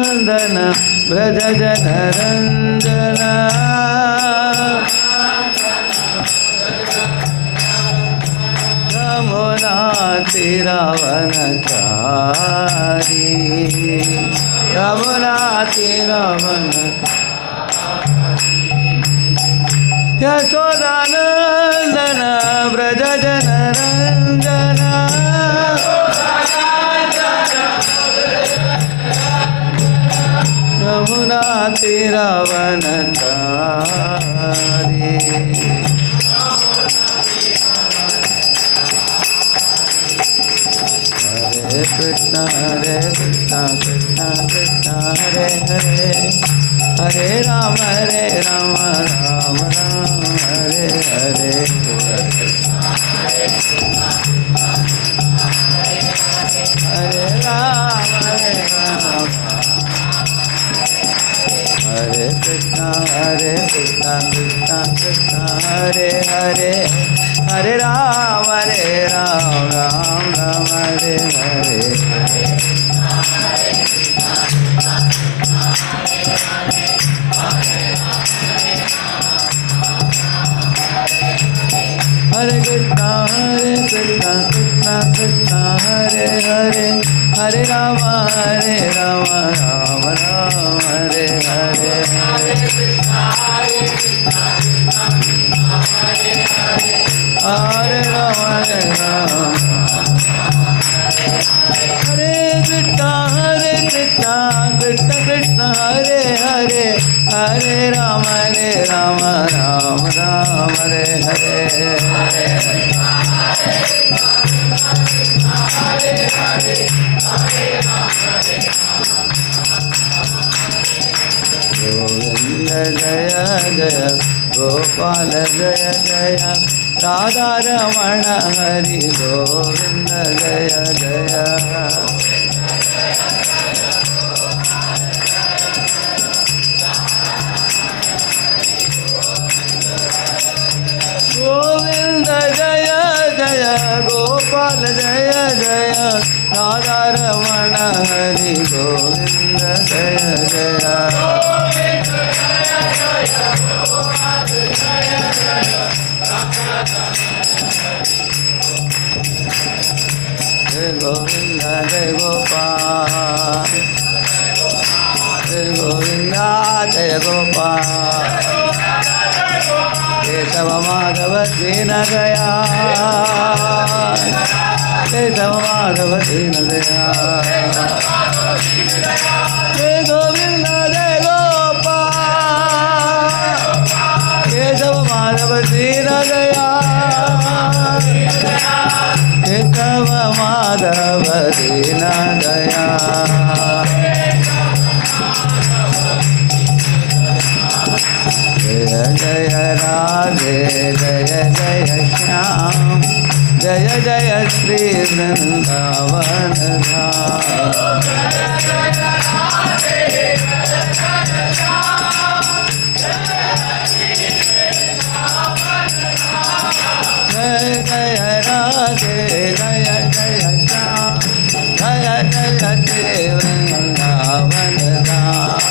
नंदन व्रज जन रंजन यमुना तीरावनचारी यमुना तीरावन यशोदानंदन व्रज जन रंजन यमुना तीरावनचारी हरे कृष्ण कृष्ण कृष्ण हरे हरे हरे राम राम राम हरे हरे हरे राम हरे कृष्ण कृष्ण कृष्ण हरे हरे हरे राम राम राम हरे हरे हरे कृष्ण कृष्ण कृष्ण हरे हरे हरे राम राम राम हरे हरे हरे राम हरे कृष्ण कृष्ण कृष्ण हरे हरे हरे राम राम राम हरे हरे गोविंद जय जय गोपाल जय जय राधा रमण हरि गोविंद जय जय गोविंद जय जय गोपाल जय जय राधा रमण हरि गोविंद जय जय जय गोविंद जय गोपाल जय गोविंद जय गोपाल केशव माधव दीन गया केशव माधव दीन गया जय गोविंद जय गोपाल केशव माधव दीन गया केशव माधव दीन गया जय जय राधे जय जय श्याम जय जय श्री वृंदावन धाम जय जय राधे जय जय श्याम जय जय श्री वृंदावन धाम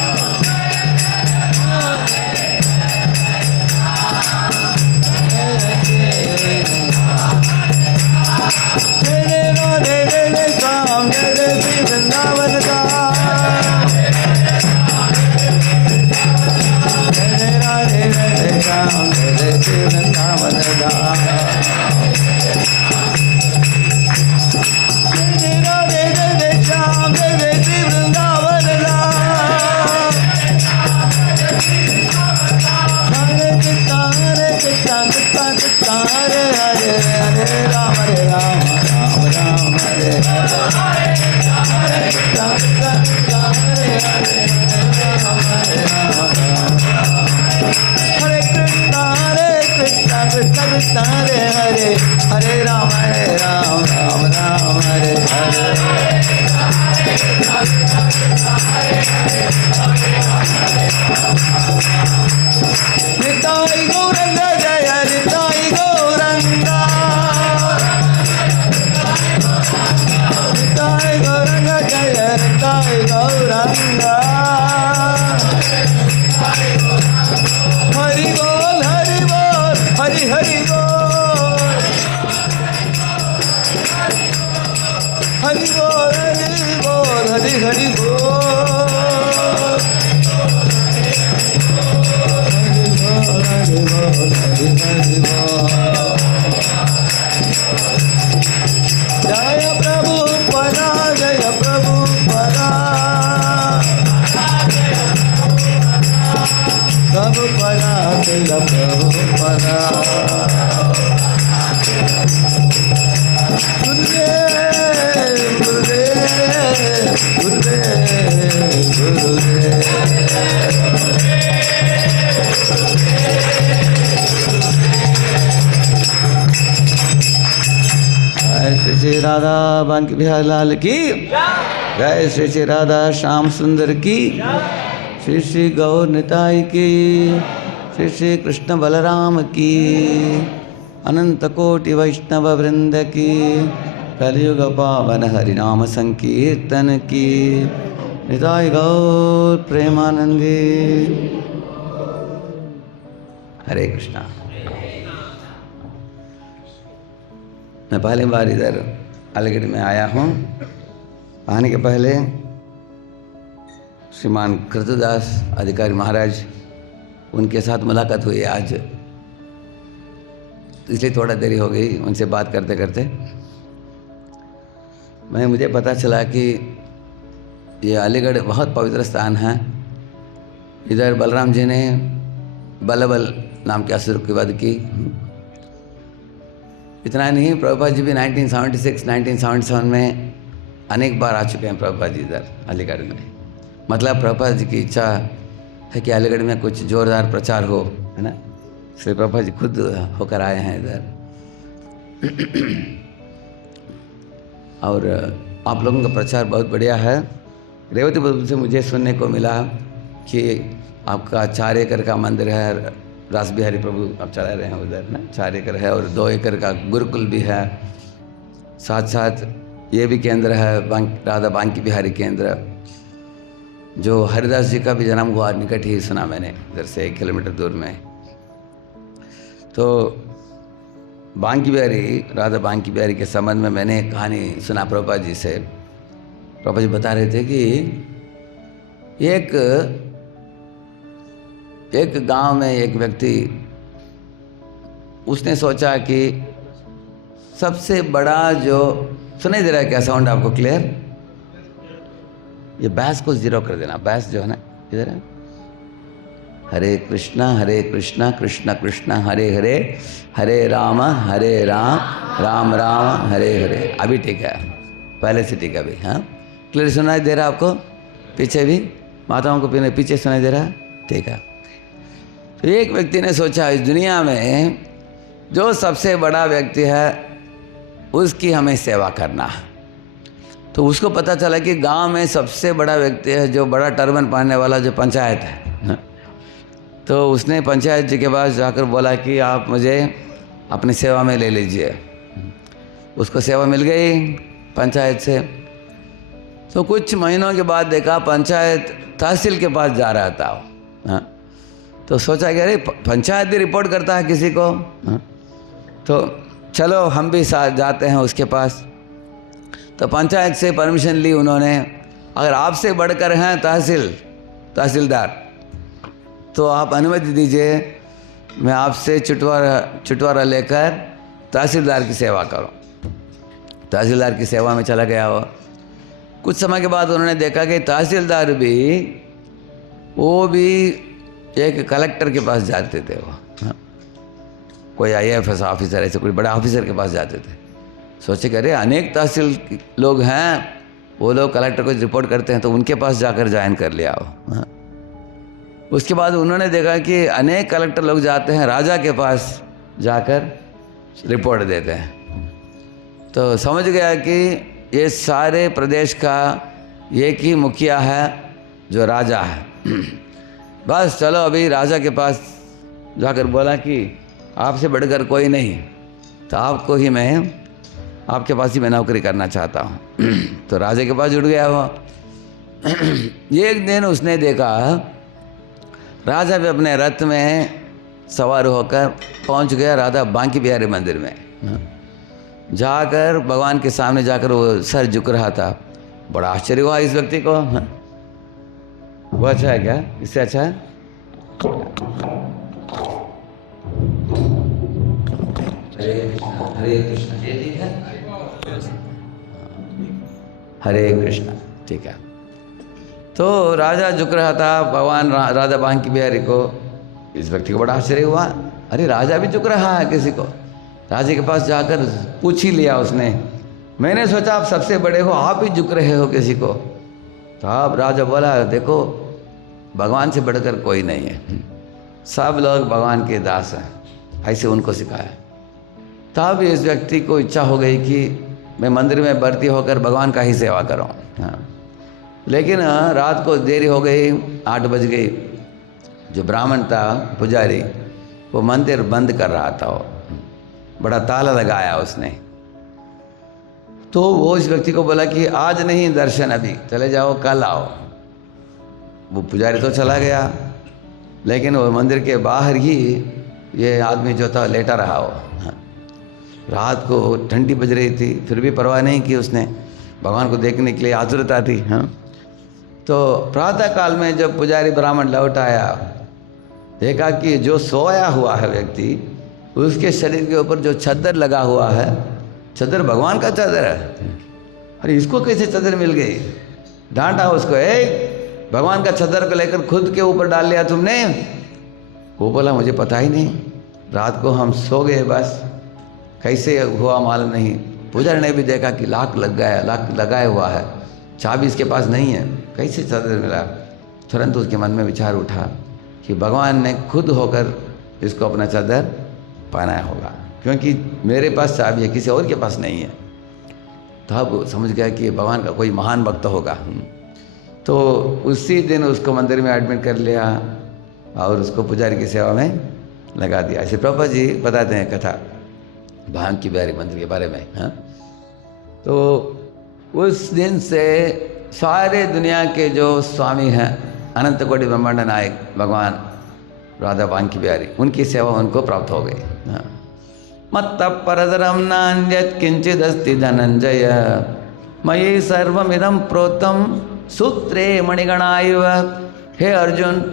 हरे हरे हरे राम राम राम हरे हरे निताई गौरंग जय निताई गौरंगा निताई गौरंग जय निताई गौरंगा प्रभुपदा श्रील प्रभुपदा गुरुदेव गुरुदेव गुरुदेव गुरुदेव जय श्री राधा बांकी बिहारी लाल की जय श्री राधा श्याम सुंदर की श्री श्री गौर निताई की श्री श्री कृष्ण बलराम की अनंत कोटि वैष्णव वृंद की कलयुग पावन हरिनाम संकीर्तन की निताई गौर प्रेमानंदी। हरे कृष्णा। मैं पहली बार इधर अलीगढ़ में आया हूँ। आने के पहले श्रीमान कृतदास अधिकारी महाराज उनके साथ मुलाकात हुई आज, इसलिए थोड़ा देरी हो गई उनसे बात करते करते। मुझे पता चला कि ये अलीगढ़ बहुत पवित्र स्थान है। इधर बलराम जी ने बल्लबल नाम के असुर की वध की। इतना नहीं, प्रभुपाद जी भी 1976-1977 में अनेक बार आ चुके हैं प्रभुपाद जी इधर अलीगढ़ में। मतलब प्रभुपाद जी की इच्छा है कि अलीगढ़ में कुछ जोरदार प्रचार हो, है ना। श्री प्रभुपाद जी खुद होकर आए हैं इधर। और आप लोगों का प्रचार बहुत बढ़िया है। रेवती बाबू से मुझे सुनने को मिला कि आपका 4 एकड़ का मंदिर है, रास बिहारी प्रभु आप चला रहे हैं उधर ना। 4 एकड़ है और 2 एकड़ का गुरुकुल भी है। साथ साथ ये भी केंद्र है राधा बांकी बिहारी केंद्र, जो हरिदास जी का भी जन्म हुआ निकट ही सुना मैंने, इधर से 1 किलोमीटर दूर में। तो बांकी बिहारी, राधा बांकी बिहारी के संबंध में मैंने एक कहानी सुना प्रभुपाद जी से। प्रभुपाद जी बता रहे थे कि एक गांव में एक व्यक्ति, उसने सोचा कि सबसे बड़ा जो, सुनाई दे रहा है क्या साउंड आपको क्लियर? ये बैस को 0 कर देना, बैस जो है ना इधर है। हरे कृष्णा कृष्ण कृष्ण हरे हरे, हरे राम राम राम हरे हरे। अभी ठीक है, पहले से ठीक है अभी। हाँ क्लियर सुनाई दे रहा है आपको? पीछे भी माताओं को पीछे सुनाई दे रहा है? ठीक है। तो एक व्यक्ति ने सोचा इस दुनिया में जो सबसे बड़ा व्यक्ति है उसकी हमें सेवा करना। तो उसको पता चला कि गांव में सबसे बड़ा व्यक्ति है जो बड़ा टर्बन पहनने वाला, जो पंचायत है। तो उसने पंचायत जी के पास जाकर बोला कि आप मुझे अपनी सेवा में ले लीजिए। उसको सेवा मिल गई पंचायत से। तो कुछ महीनों के बाद देखा पंचायत तहसील के पास जा रहा था। हाँ, तो सोचा कि अरे पंचायत भी रिपोर्ट करता है किसी को। हाँ, तो चलो हम भी साथ जाते हैं उसके पास। तो पंचायत से परमिशन ली उन्होंने, अगर आपसे बढ़कर हैं तहसीलदार तो आप अनुमति दीजिए, मैं आपसे छुटवारा लेकर तहसीलदार की सेवा करूं। तहसीलदार की सेवा में चला गया वो। कुछ समय के बाद उन्होंने देखा कि तहसीलदार भी, वो भी एक कलेक्टर के पास जाते थे। वो हाँ, कोई IAFS ऑफिसर, ऐसे कोई बड़ा ऑफिसर के पास जाते थे। सोचे कि अरे अनेक तहसील लोग हैं, वो लोग कलेक्टर को रिपोर्ट करते हैं, तो उनके पास जाकर ज्वाइन कर लिया वो। हाँ। उसके बाद उन्होंने देखा कि अनेक कलेक्टर लोग जाते हैं राजा के पास जाकर रिपोर्ट देते हैं। तो समझ गया कि ये सारे प्रदेश का एक ही मुखिया है जो राजा है। बस चलो अभी राजा के पास जाकर बोला कि आपसे बढ़कर कोई नहीं, तो आपको ही मैं, आपके पास ही मैं नौकरी करना चाहता हूँ। तो राजा के पास जुड़ गया वो। एक दिन उसने देखा राजा भी अपने रथ में सवार होकर पहुँच गया राधा बांकी बिहारी मंदिर में। जाकर भगवान के सामने जाकर वो सर झुक रहा था। बड़ा आश्चर्य हुआ इस व्यक्ति को। वो अच्छा है क्या? इससे अच्छा है? हरे कृष्ण, ठीक है, हरे कृष्ण, ठीक है। तो राजा झुक रहा था भगवान राधा बांकी बिहारी को इस व्यक्ति को बड़ा आश्चर्य हुआ, अरे राजा भी चुक रहा है किसी को। राजा के पास जाकर पूछ ही लिया उसने, मैंने सोचा आप सबसे बड़े हो, आप ही झुक रहे हो किसी को। तो अब राजा बोला, देखो भगवान से बढ़कर कोई नहीं है, सब लोग भगवान के दास हैं, ऐसे उनको सिखाया। तब इस व्यक्ति को इच्छा हो गई कि मैं मंदिर में भर्ती होकर भगवान का ही सेवा करूं। हाँ, लेकिन रात को देरी हो गई, 8 बज गई। जो ब्राह्मण था पुजारी, वो मंदिर बंद कर रहा था, वो बड़ा ताला लगाया उसने। तो वो इस व्यक्ति को बोला कि आज नहीं दर्शन, अभी चले जाओ, कल आओ। वो पुजारी तो चला गया, लेकिन वो मंदिर के बाहर ही ये आदमी जो था लेटा रहा हो। हाँ। रात को ठंडी बज रही थी, फिर भी परवाह नहीं की उसने, भगवान को देखने के लिए आतुरता थी। हाँ, तो प्रातः काल में जब पुजारी ब्राह्मण लौट आया, देखा कि जो सोया हुआ है व्यक्ति, उसके शरीर के ऊपर जो चादर लगा हुआ है, चादर भगवान का चादर है। अरे इसको कैसे चादर मिल गई? डांटा उसको, भगवान का चादर को लेकर खुद के ऊपर डाल लिया तुमने। वो बोला, मुझे पता ही नहीं, रात को हम सो गए, बस कैसे हुआ मालूम नहीं। पुजारी ने भी देखा कि लाख लगाया हुआ है, चाबी इसके पास नहीं है, कैसे चादर मिला। तुरंत उसके मन में विचार उठा कि भगवान ने खुद होकर इसको अपना चादर पहनाया होगा, क्योंकि मेरे पास चाबी है, किसी और के पास नहीं है। तब समझ गया कि भगवान का कोई महान भक्त होगा। तो उसी दिन उसको मंदिर में एडमिट कर लिया और उसको पुजारी की सेवा में लगा दिया। ऐसे प्रभुपाद जी बताते हैं कथा भांग बिहारी मंदिर के बारे में। हाँ, तो उस दिन से सारे दुनिया के जो स्वामी हैं, अनंत कोटि ब्रह्मांड नायक भगवान राधा भांग बिहारी, उनकी सेवा उनको प्राप्त हो गई। हाँ, मत्त परदरम नान्यत् किंचिदस्ति धनंजय मयि सर्वमिदं प्रोतम सूत्रे मणिगणाइव। हे अर्जुन,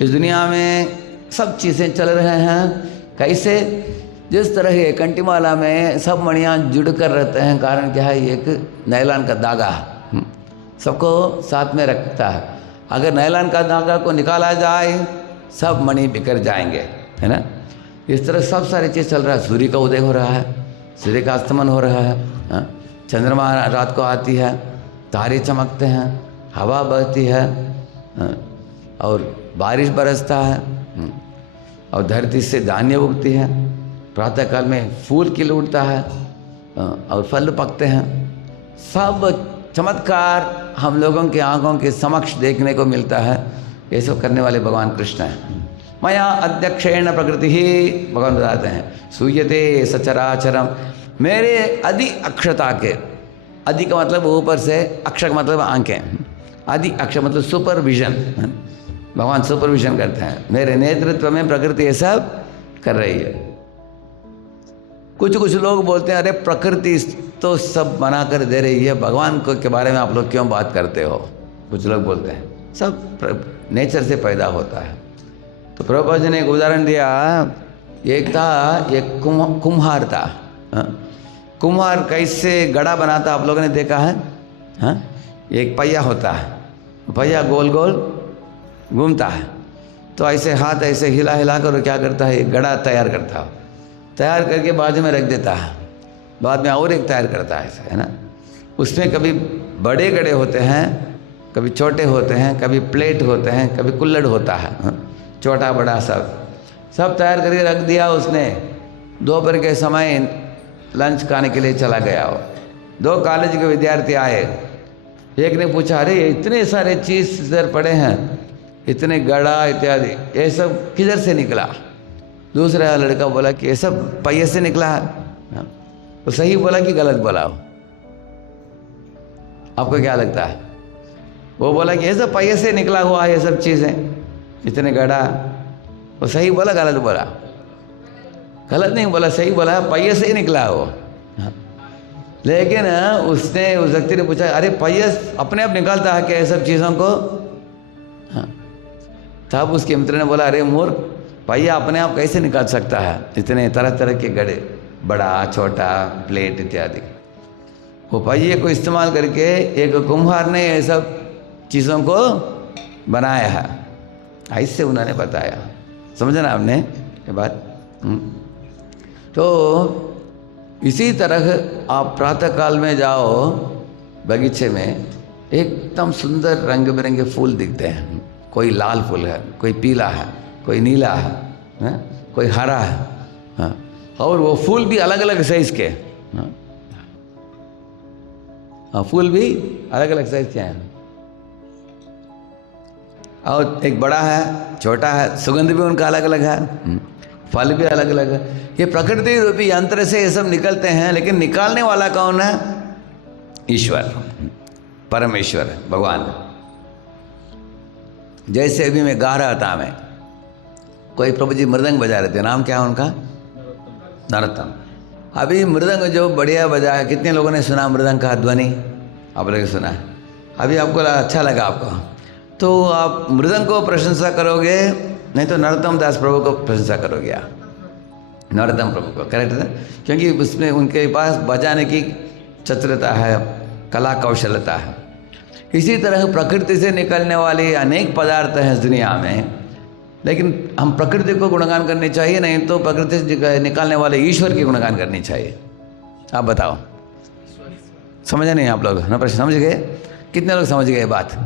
इस दुनिया में सब चीज़ें चल रहे हैं कैसे? जिस तरह ये कंटिमाला में सब मणियाँ जुड़ कर रहते हैं, कारण क्या है? एक नैलान का धागा सबको साथ में रखता है। अगर नैलान का धागा को निकाला जाए, सब मणि बिखर जाएंगे, है ना। इस तरह सब सारी चीज़ चल रहा है। सूर्य का उदय हो रहा है, सूर्य का अस्तमन हो रहा है, चंद्रमा रात को आती है, तारे चमकते हैं, हवा बहती है, और बारिश बरसता है, और धरती से धान्य उगती है। प्रातःकाल में फूल खिल उठता है और फल पकते हैं। सब चमत्कार हम लोगों की आंखों के समक्ष देखने को मिलता है। ये सब करने वाले भगवान कृष्ण हैं। मया अध्यक्षेण प्रकृति ही, भगवान बताते हैं, सूयते सचराचरम। मेरे अधि अक्षता के, अधि का मतलब ऊपर से, अक्षर का मतलब आंखें, अधि अक्षर मतलब सुपरविजन। भगवान सुपरविजन करते हैं, मेरे नेतृत्व में प्रकृति ये सब कर रही है। कुछ लोग बोलते हैं, अरे प्रकृति तो सब बना कर दे रही है, भगवान को के बारे में आप लोग क्यों बात करते हो? कुछ लोग बोलते हैं सब नेचर से पैदा होता है। तो प्रभुपाद जी ने एक उदाहरण दिया। एक था, एक कुम्हार था। कुम्हार कैसे घड़ा बनाता आप लोगों ने देखा है? हाँ, एक पहिया होता है, पहिया गोल गोल घूमता है, तो ऐसे हाथ ऐसे हिला हिला कर क्या करता है, एक घड़ा तैयार करता है। तैयार करके बाजू में रख देता है, बाद में और एक तैयार करता है, ऐसे, है ना। उसमें कभी बड़े घड़े होते हैं, कभी छोटे होते हैं, कभी प्लेट होते हैं, कभी कुल्हड़ होता है, छोटा बड़ा सब तैयार करके रख दिया उसने। दोपहर के समय लंच खाने के लिए चला गया हो। 2 कॉलेज के विद्यार्थी आए। एक ने पूछा, अरे इतने सारे चीज़ इधर पड़े हैं, इतने घड़ा इत्यादि, ये सब किधर से निकला? दूसरा लड़का बोला कि ये सब पहिए से निकला है। तो सही बोला कि गलत बोला? आपको क्या लगता है? वो बोला कि ये सब पहिए से निकला हुआ है, ये सब चीज़ें, इतने घड़ा। वो सही बोला गलत बोला? गलत नहीं बोला, सही बोला, पहिए से ही निकला वो। लेकिन उसने, उस व्यक्ति ने पूछा, अरे पहिया अपने आप निकालता है क्या ये सब चीज़ों को? हाँ, तब उसके मित्र ने बोला, अरे मूर्ख, पहिया अपने आप कैसे निकाल सकता है? इतने तरह तरह के घड़े, बड़ा छोटा प्लेट इत्यादि। वो पहिए को इस्तेमाल करके एक कुम्हार ने ये सब चीज़ों को बनाया है, ऐसे उन्होंने बताया। समझा ना आपने ये बात? तो इसी तरह आप प्रातः काल में जाओ बगीचे में, एकदम सुंदर रंग बिरंगे फूल दिखते हैं। कोई लाल फूल है, कोई पीला है, कोई नीला है, कोई हरा है, हाँ? और वो फूल भी अलग अलग साइज के, हाँ, फूल भी अलग अलग साइज के हैं। और एक बड़ा है, छोटा है, सुगंध भी उनका अलग अलग है, फल भी अलग अलग है। ये प्रकृति रूपी यंत्र से ये सब निकलते हैं, लेकिन निकालने वाला कौन है? ईश्वर, परमेश्वर, भगवान। जैसे अभी मैं गा रहा था, मैं कोई प्रभु जी मृदंग बजा रहे थे, नाम क्या है उनका? नरोत्तम। अभी मृदंग जो बढ़िया बजाया, कितने लोगों ने सुना मृदंग का ध्वनि? आप लोगों ने सुना है? अभी आपको अच्छा लगा आपको, तो आप मृदंग को प्रशंसा करोगे, नहीं तो नरोत्तम दास प्रभु को प्रशंसा करोगे आप, नरोत्तम प्रभु को, करेक्ट है? क्योंकि उसमें उनके पास बजाने की चतुरता है, कला कौशलता है। इसी तरह प्रकृति से निकलने वाले अनेक पदार्थ हैं इस दुनिया में, लेकिन हम प्रकृति को गुणगान करनी चाहिए, नहीं तो प्रकृति से निकालने वाले ईश्वर की गुणगान करनी चाहिए। आप बताओ, समझे नहीं आप लोग ना? प्रश्न समझ गए? कितने लोग समझ गए बात?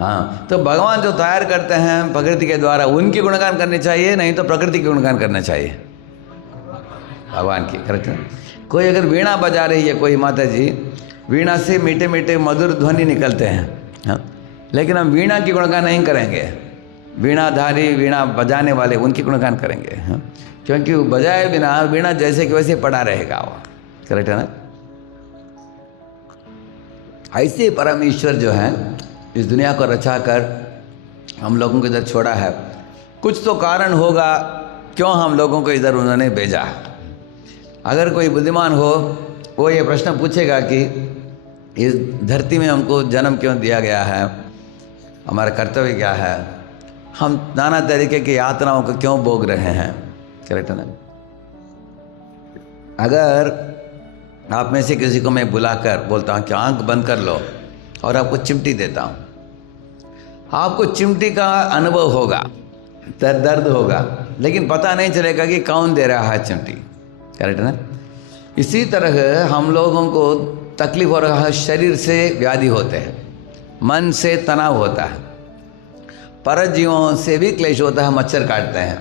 हाँ, तो भगवान जो तैयार करते हैं प्रकृति के द्वारा, उनकी गुणगान करनी चाहिए, नहीं तो प्रकृति की गुणगान करना चाहिए, भगवान की, करेक्ट है? कोई अगर वीणा बजा रही है कोई माता जी, वीणा से मीठे मीठे मधुर ध्वनि निकलते हैं, हाँ? लेकिन हम वीणा की गुणगान नहीं करेंगे, वीणाधारी, वीणा बजाने वाले, उनकी गुणगान करेंगे, हाँ? क्योंकि वो बजाए बिना वीणा जैसे कि वैसे पड़ा रहेगा वो, करेक्ट है ना? ऐसे परमेश्वर जो है इस दुनिया को रचा कर हम लोगों को इधर छोड़ा है। कुछ तो कारण होगा क्यों हम लोगों को इधर उन्होंने भेजा। अगर कोई बुद्धिमान हो वो ये प्रश्न पूछेगा कि इस धरती में हमको जन्म क्यों दिया गया है, हमारा कर्तव्य क्या है, हम नाना तरीके की यातनाओं को क्यों भोग रहे हैं, करेक्ट है ना? अगर आप में से किसी को मैं बुलाकर बोलता हूँ कि आंख बंद कर लो और आपको चिमटी देता हूँ, आपको चिमटी का अनुभव होगा, दर्द होगा, लेकिन पता नहीं चलेगा कि कौन दे रहा है चिमटी, करेक्ट है ना? इसी तरह हम लोगों को तकलीफ हो रहा है, शरीर से व्याधि होते हैं, मन से तनाव होता है, परजीवों से भी क्लेश होता है, मच्छर काटते हैं,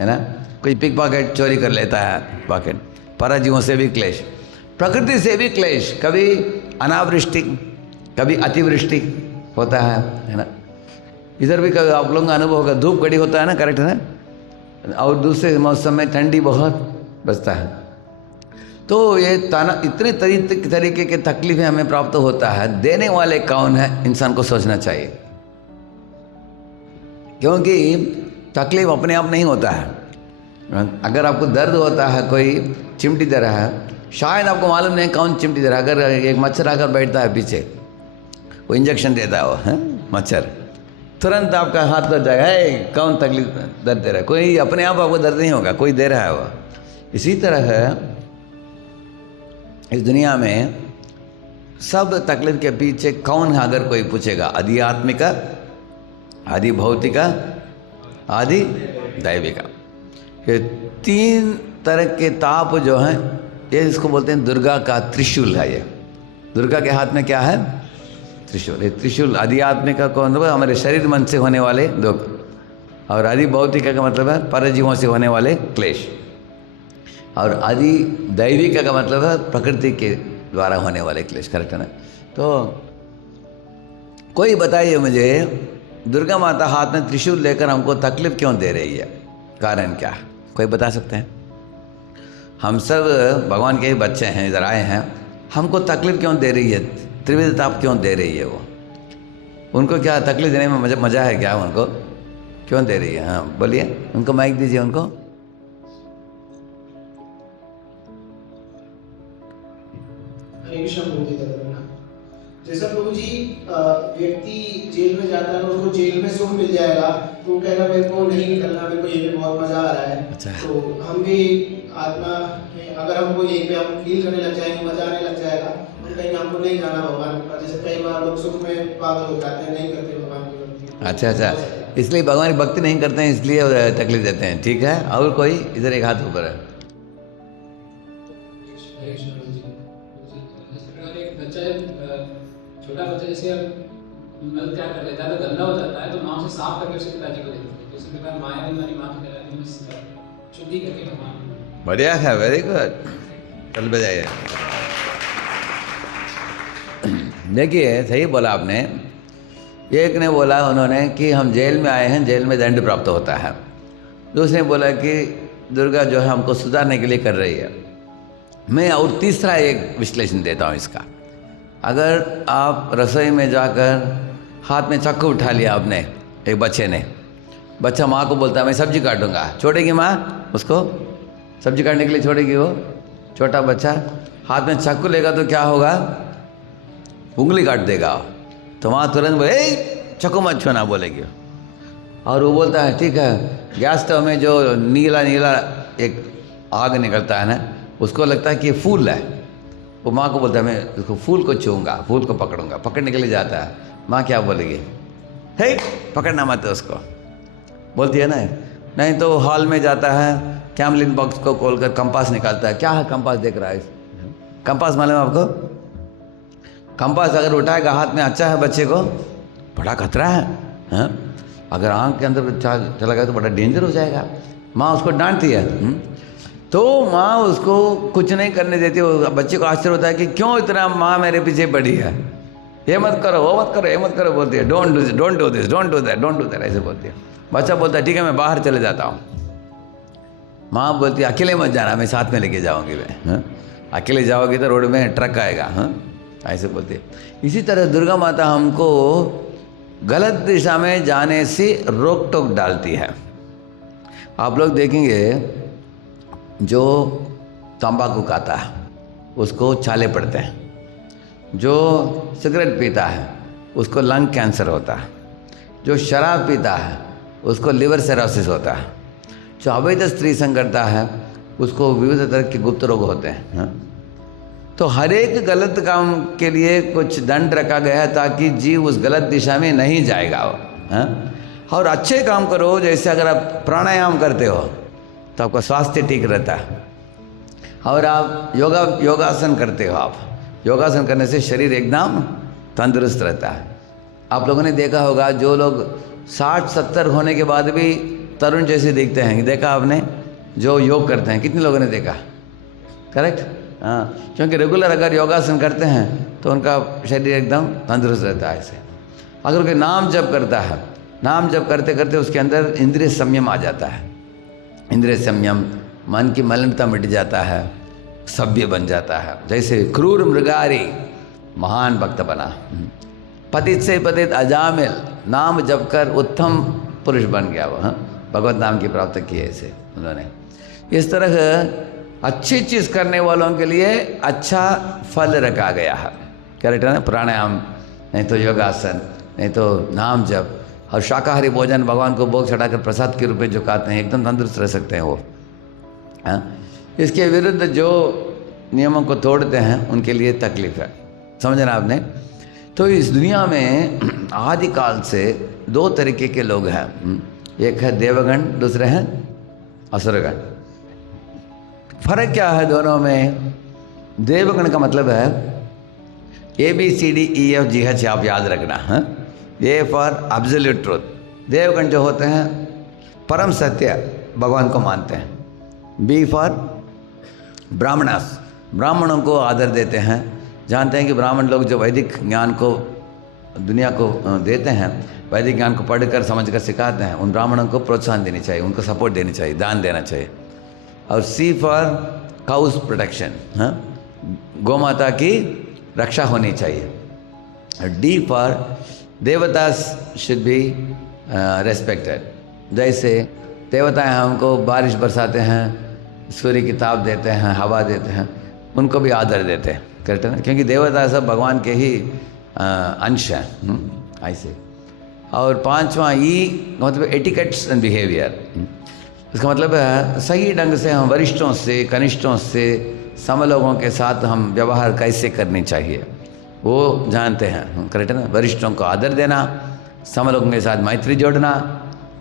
है ना? कोई पिक पॉकेट चोरी कर लेता है पॉकेट, परजीवों से भी क्लेश, प्रकृति से भी क्लेश, कभी अनावृष्टि कभी अतिवृष्टि होता है ना? इधर भी कभी आप लोगों का अनुभव होगा, धूप कड़ी होता है ना, करेक्ट है ना? और दूसरे मौसम में ठंडी बहुत बचता है। तो ये इतने तरीके के तकलीफें हमें प्राप्त होता है, देने वाले कौन है इंसान को सोचना चाहिए, क्योंकि तकलीफ अपने आप नहीं होता है। अगर आपको दर्द होता है, कोई चिमटी दे रहा है, शायद आपको मालूम नहीं कौन चिमटी दे रहा है। अगर एक मच्छर आकर बैठता है पीछे, वो इंजेक्शन देता है, वो है मच्छर, तुरंत आपका हाथ लग जाएगा, है कौन तकलीफ दर्द दे रहा है, कोई अपने आप आपको दर्द नहीं होगा, कोई दे रहा है वो। इसी तरह है इस दुनिया में सब तकलीफ के पीछे कौन है, अगर कोई पूछेगा, आदि आत्मिका, आदि भौतिका, आदि दैविका। ये तीन तरह के ताप जो हैं, ये इसको बोलते हैं दुर्गा का त्रिशूल है। ये दुर्गा के हाथ में क्या है? त्रिशूल। ये त्रिशूल आदि आत्मिका को मतलब हमारे शरीर मन से होने वाले दुख, और आदि भौतिका का मतलब है परजीवों से होने वाले क्लेश, और आदि दैविका का मतलब है प्रकृति के द्वारा होने वाले क्लेश, करेक्ट है ना? तो कोई बताइए मुझे, दुर्गा माता हाथ में त्रिशूल लेकर हमको तकलीफ क्यों दे रही है, कारण क्या है? कोई बता सकते हैं? हम सब भगवान के ही बच्चे हैं, इधर आए हैं, हमको तकलीफ क्यों दे रही है, त्रिविध ताप क्यों दे रही है? वो उनको क्या तकलीफ देने में मजा है क्या? उनको क्यों दे रही है? हाँ बोलिए, उनको माइक दीजिए उनको। जैसा प्रभु जी व्यक्ति जेल में जाता है, उसको जेल में सुख मिल जाएगा, तो वो कहेगा मेरे को नहीं निकलना, मेरे को यहीं पे बहुत मजा आ रहा है। अच्छा। तो हम भी आत्मा में अगर हमको यहीं पे हम फील करने लग जाएंगे, मजा आने लग जाएगा, हम कहीं हमको नहीं जाना भगवान के पास। जैसे कई बार लोग सुख में पागल हो जाते हैं, नहीं करते भगवान की भक्ति। अच्छा अच्छा, इसलिए भगवान की भक्ति नहीं करते हैं, इसलिए तकलीफ देते हैं। ठीक है, और कोई इधर एक हाथ ऊपर है। छोटा बच्चा जैसे मल क्या कर लेता है तो गंदा हो जाता है, तो माँ उसे साफ करके उसके पिताजी को देती है। तो इसी प्रकार माया भी हमारी माँ की तरह है, शुद्धि करके भगवान। बढ़िया है, वेरी गुड, चल बजाइए। देखिए सही बोला आपने। एक ने बोला उन्होंने कि हम जेल में आए हैं, जेल में दंड प्राप्त होता है। दूसरे ने बोला कि दुर्गा जो है हमको सुधारने के लिए कर रही है। मैं और तीसरा एक विश्लेषण देता हूँ इसका। अगर आप रसोई में जाकर हाथ में चाकू उठा लिया आपने, एक बच्चे ने, बच्चा माँ को बोलता है मैं सब्जी काटूंगा, छोड़ेगी माँ उसको? सब्जी काटने के लिए छोड़ेगी वो? छोटा बच्चा हाथ में चाकू लेगा तो क्या होगा? उंगली काट देगा। तो माँ तुरंत बोले चाकू मत छूना बोलेगी। और वो बोलता है ठीक है। गैस स्टोव में जो नीला नीला एक आग निकलता है ना, उसको लगता है कि ये फूल है। वो माँ को बोलता है मैं उसको फूल को छूऊंगा, फूल को पकड़ूंगा। पकड़ने के लिए जाता है, माँ क्या बोलेगी? हे पकड़ना मत उसको, बोलती है ना। नहीं तो हॉल में जाता है, कैमलिन बॉक्स को खोलकर कंपास निकालता है। क्या है कंपास देख रहा है? कंपास मालूम है आपको? कंपास अगर उठाएगा हाथ में, अच्छा है बच्चे को, बड़ा खतरा है, हाँ? अगर आँख के अंदर चला गया तो बड़ा डेंजर हो जाएगा। माँ उसको डांटती है। तो माँ उसको कुछ नहीं करने देती। बच्चे को आश्चर्य होता है कि क्यों इतना माँ मेरे पीछे पड़ी है, ये मत करो, वो मत करो, ये मत करो, बोलती है। Don't do this, don't do this, don't do that, don't do that, ऐसे बोलती है। बच्चा बोलता है ठीक है मैं बाहर चले जाता हूँ। माँ बोलती है अकेले मत जाना, मैं साथ में लेके जाऊँगी मैं, हाँ? अकेले जाओगी तो रोड में ट्रक आएगा, हाँ? ऐसे बोलती है। इसी तरह दुर्गा माता हमको गलत दिशा में जाने से रोक टोक डालती है। आप लोग देखेंगे जो तंबाकू खाता है उसको छाले पड़ते हैं, जो सिगरेट पीता है उसको लंग कैंसर होता है, जो शराब पीता है उसको लिवर सिरोसिस होता है, जो अवैध स्त्री संग करता है उसको विविध तरह के गुप्त रोग होते हैं, हाँ? तो हर एक गलत काम के लिए कुछ दंड रखा गया है ताकि जीव उस गलत दिशा में नहीं जाएगा, हाँ? और अच्छे काम करो, जैसे अगर आप प्राणायाम करते हो तो आपका स्वास्थ्य ठीक रहता है। और आप योगासन करते हो, आप योगासन करने से शरीर एकदम तंदुरुस्त रहता है। आप लोगों ने देखा होगा जो लोग 60-70 होने के बाद भी तरुण जैसे दिखते हैं, देखा आपने? जो योग करते हैं, कितने लोगों ने देखा? करेक्ट, हाँ, क्योंकि रेगुलर अगर योगासन करते हैं तो उनका शरीर एकदम तंदुरुस्त रहता है। ऐसे अगर कोई नाम जप करता है, नाम जप करते करते उसके अंदर इंद्रिय संयम आ जाता है। इंद्रिय संयम, मन की मलिनता मिट जाता है, सभ्य बन जाता है। जैसे क्रूर मृगारी महान भक्त बना, पतित से पतित अजामिल, नाम जप कर उत्तम पुरुष बन गया वो, हाँ? भगवत नाम की प्राप्ति की है ऐसे उन्होंने। इस तरह अच्छी चीज़ करने वालों के लिए अच्छा फल रखा गया है। करेक्ट है ना? प्राणायाम, नहीं तो योगासन, नहीं तो नाम जप, और शाकाहारी भोजन भगवान को भोग चढ़ाकर प्रसाद के रूप में जो खाते हैं एकदम तंदुरुस्त रह सकते हैं वो, हाँ? इसके विरुद्ध जो नियमों को तोड़ते हैं उनके लिए तकलीफ है। समझना आपने? तो इस दुनिया में आदिकाल से 2 तरीके के लोग हैं। एक है देवगण, दूसरे हैं असुरगण। फर्क क्या है दोनों में? देवगण का मतलब है ABCDEFGH, आप याद रखना, हाँ? A for absolute truth. Devgan जो होते हैं परम सत्य भगवान को मानते हैं। B फॉर ब्राह्मणास, ब्राह्मणों को आदर देते हैं, जानते हैं कि ब्राह्मण लोग जो वैदिक ज्ञान को दुनिया को देते हैं, वैदिक ज्ञान को पढ़कर समझकर सिखाते हैं, उन ब्राह्मणों को प्रोत्साहन देनी चाहिए, उनको सपोर्ट देनी चाहिए, दान देना चाहिए। और C फॉर काउस प्रोटेक्शन, हाँ? गौ माता की रक्षा होनी चाहिए। और D for देवतास should be respected. जैसे देवताएं हमको बारिश बरसाते हैं, सूर्य की ताप देते हैं, हवा देते हैं, उनको भी आदर देते हैं। करेक्ट है ना? क्योंकि देवता सब भगवान के ही अंश हैं, ऐसे। और 5वां E मतलब एटिकेट्स एंड बिहेवियर। इसका मतलब है सही ढंग से हम वरिष्ठों से, कनिष्ठों से, सम लोगों के साथ हम व्यवहार कैसे करनी चाहिए वो जानते हैं। करेक्ट है ना? वरिष्ठों को आदर देना, सम लोगों के साथ मैत्री जोड़ना,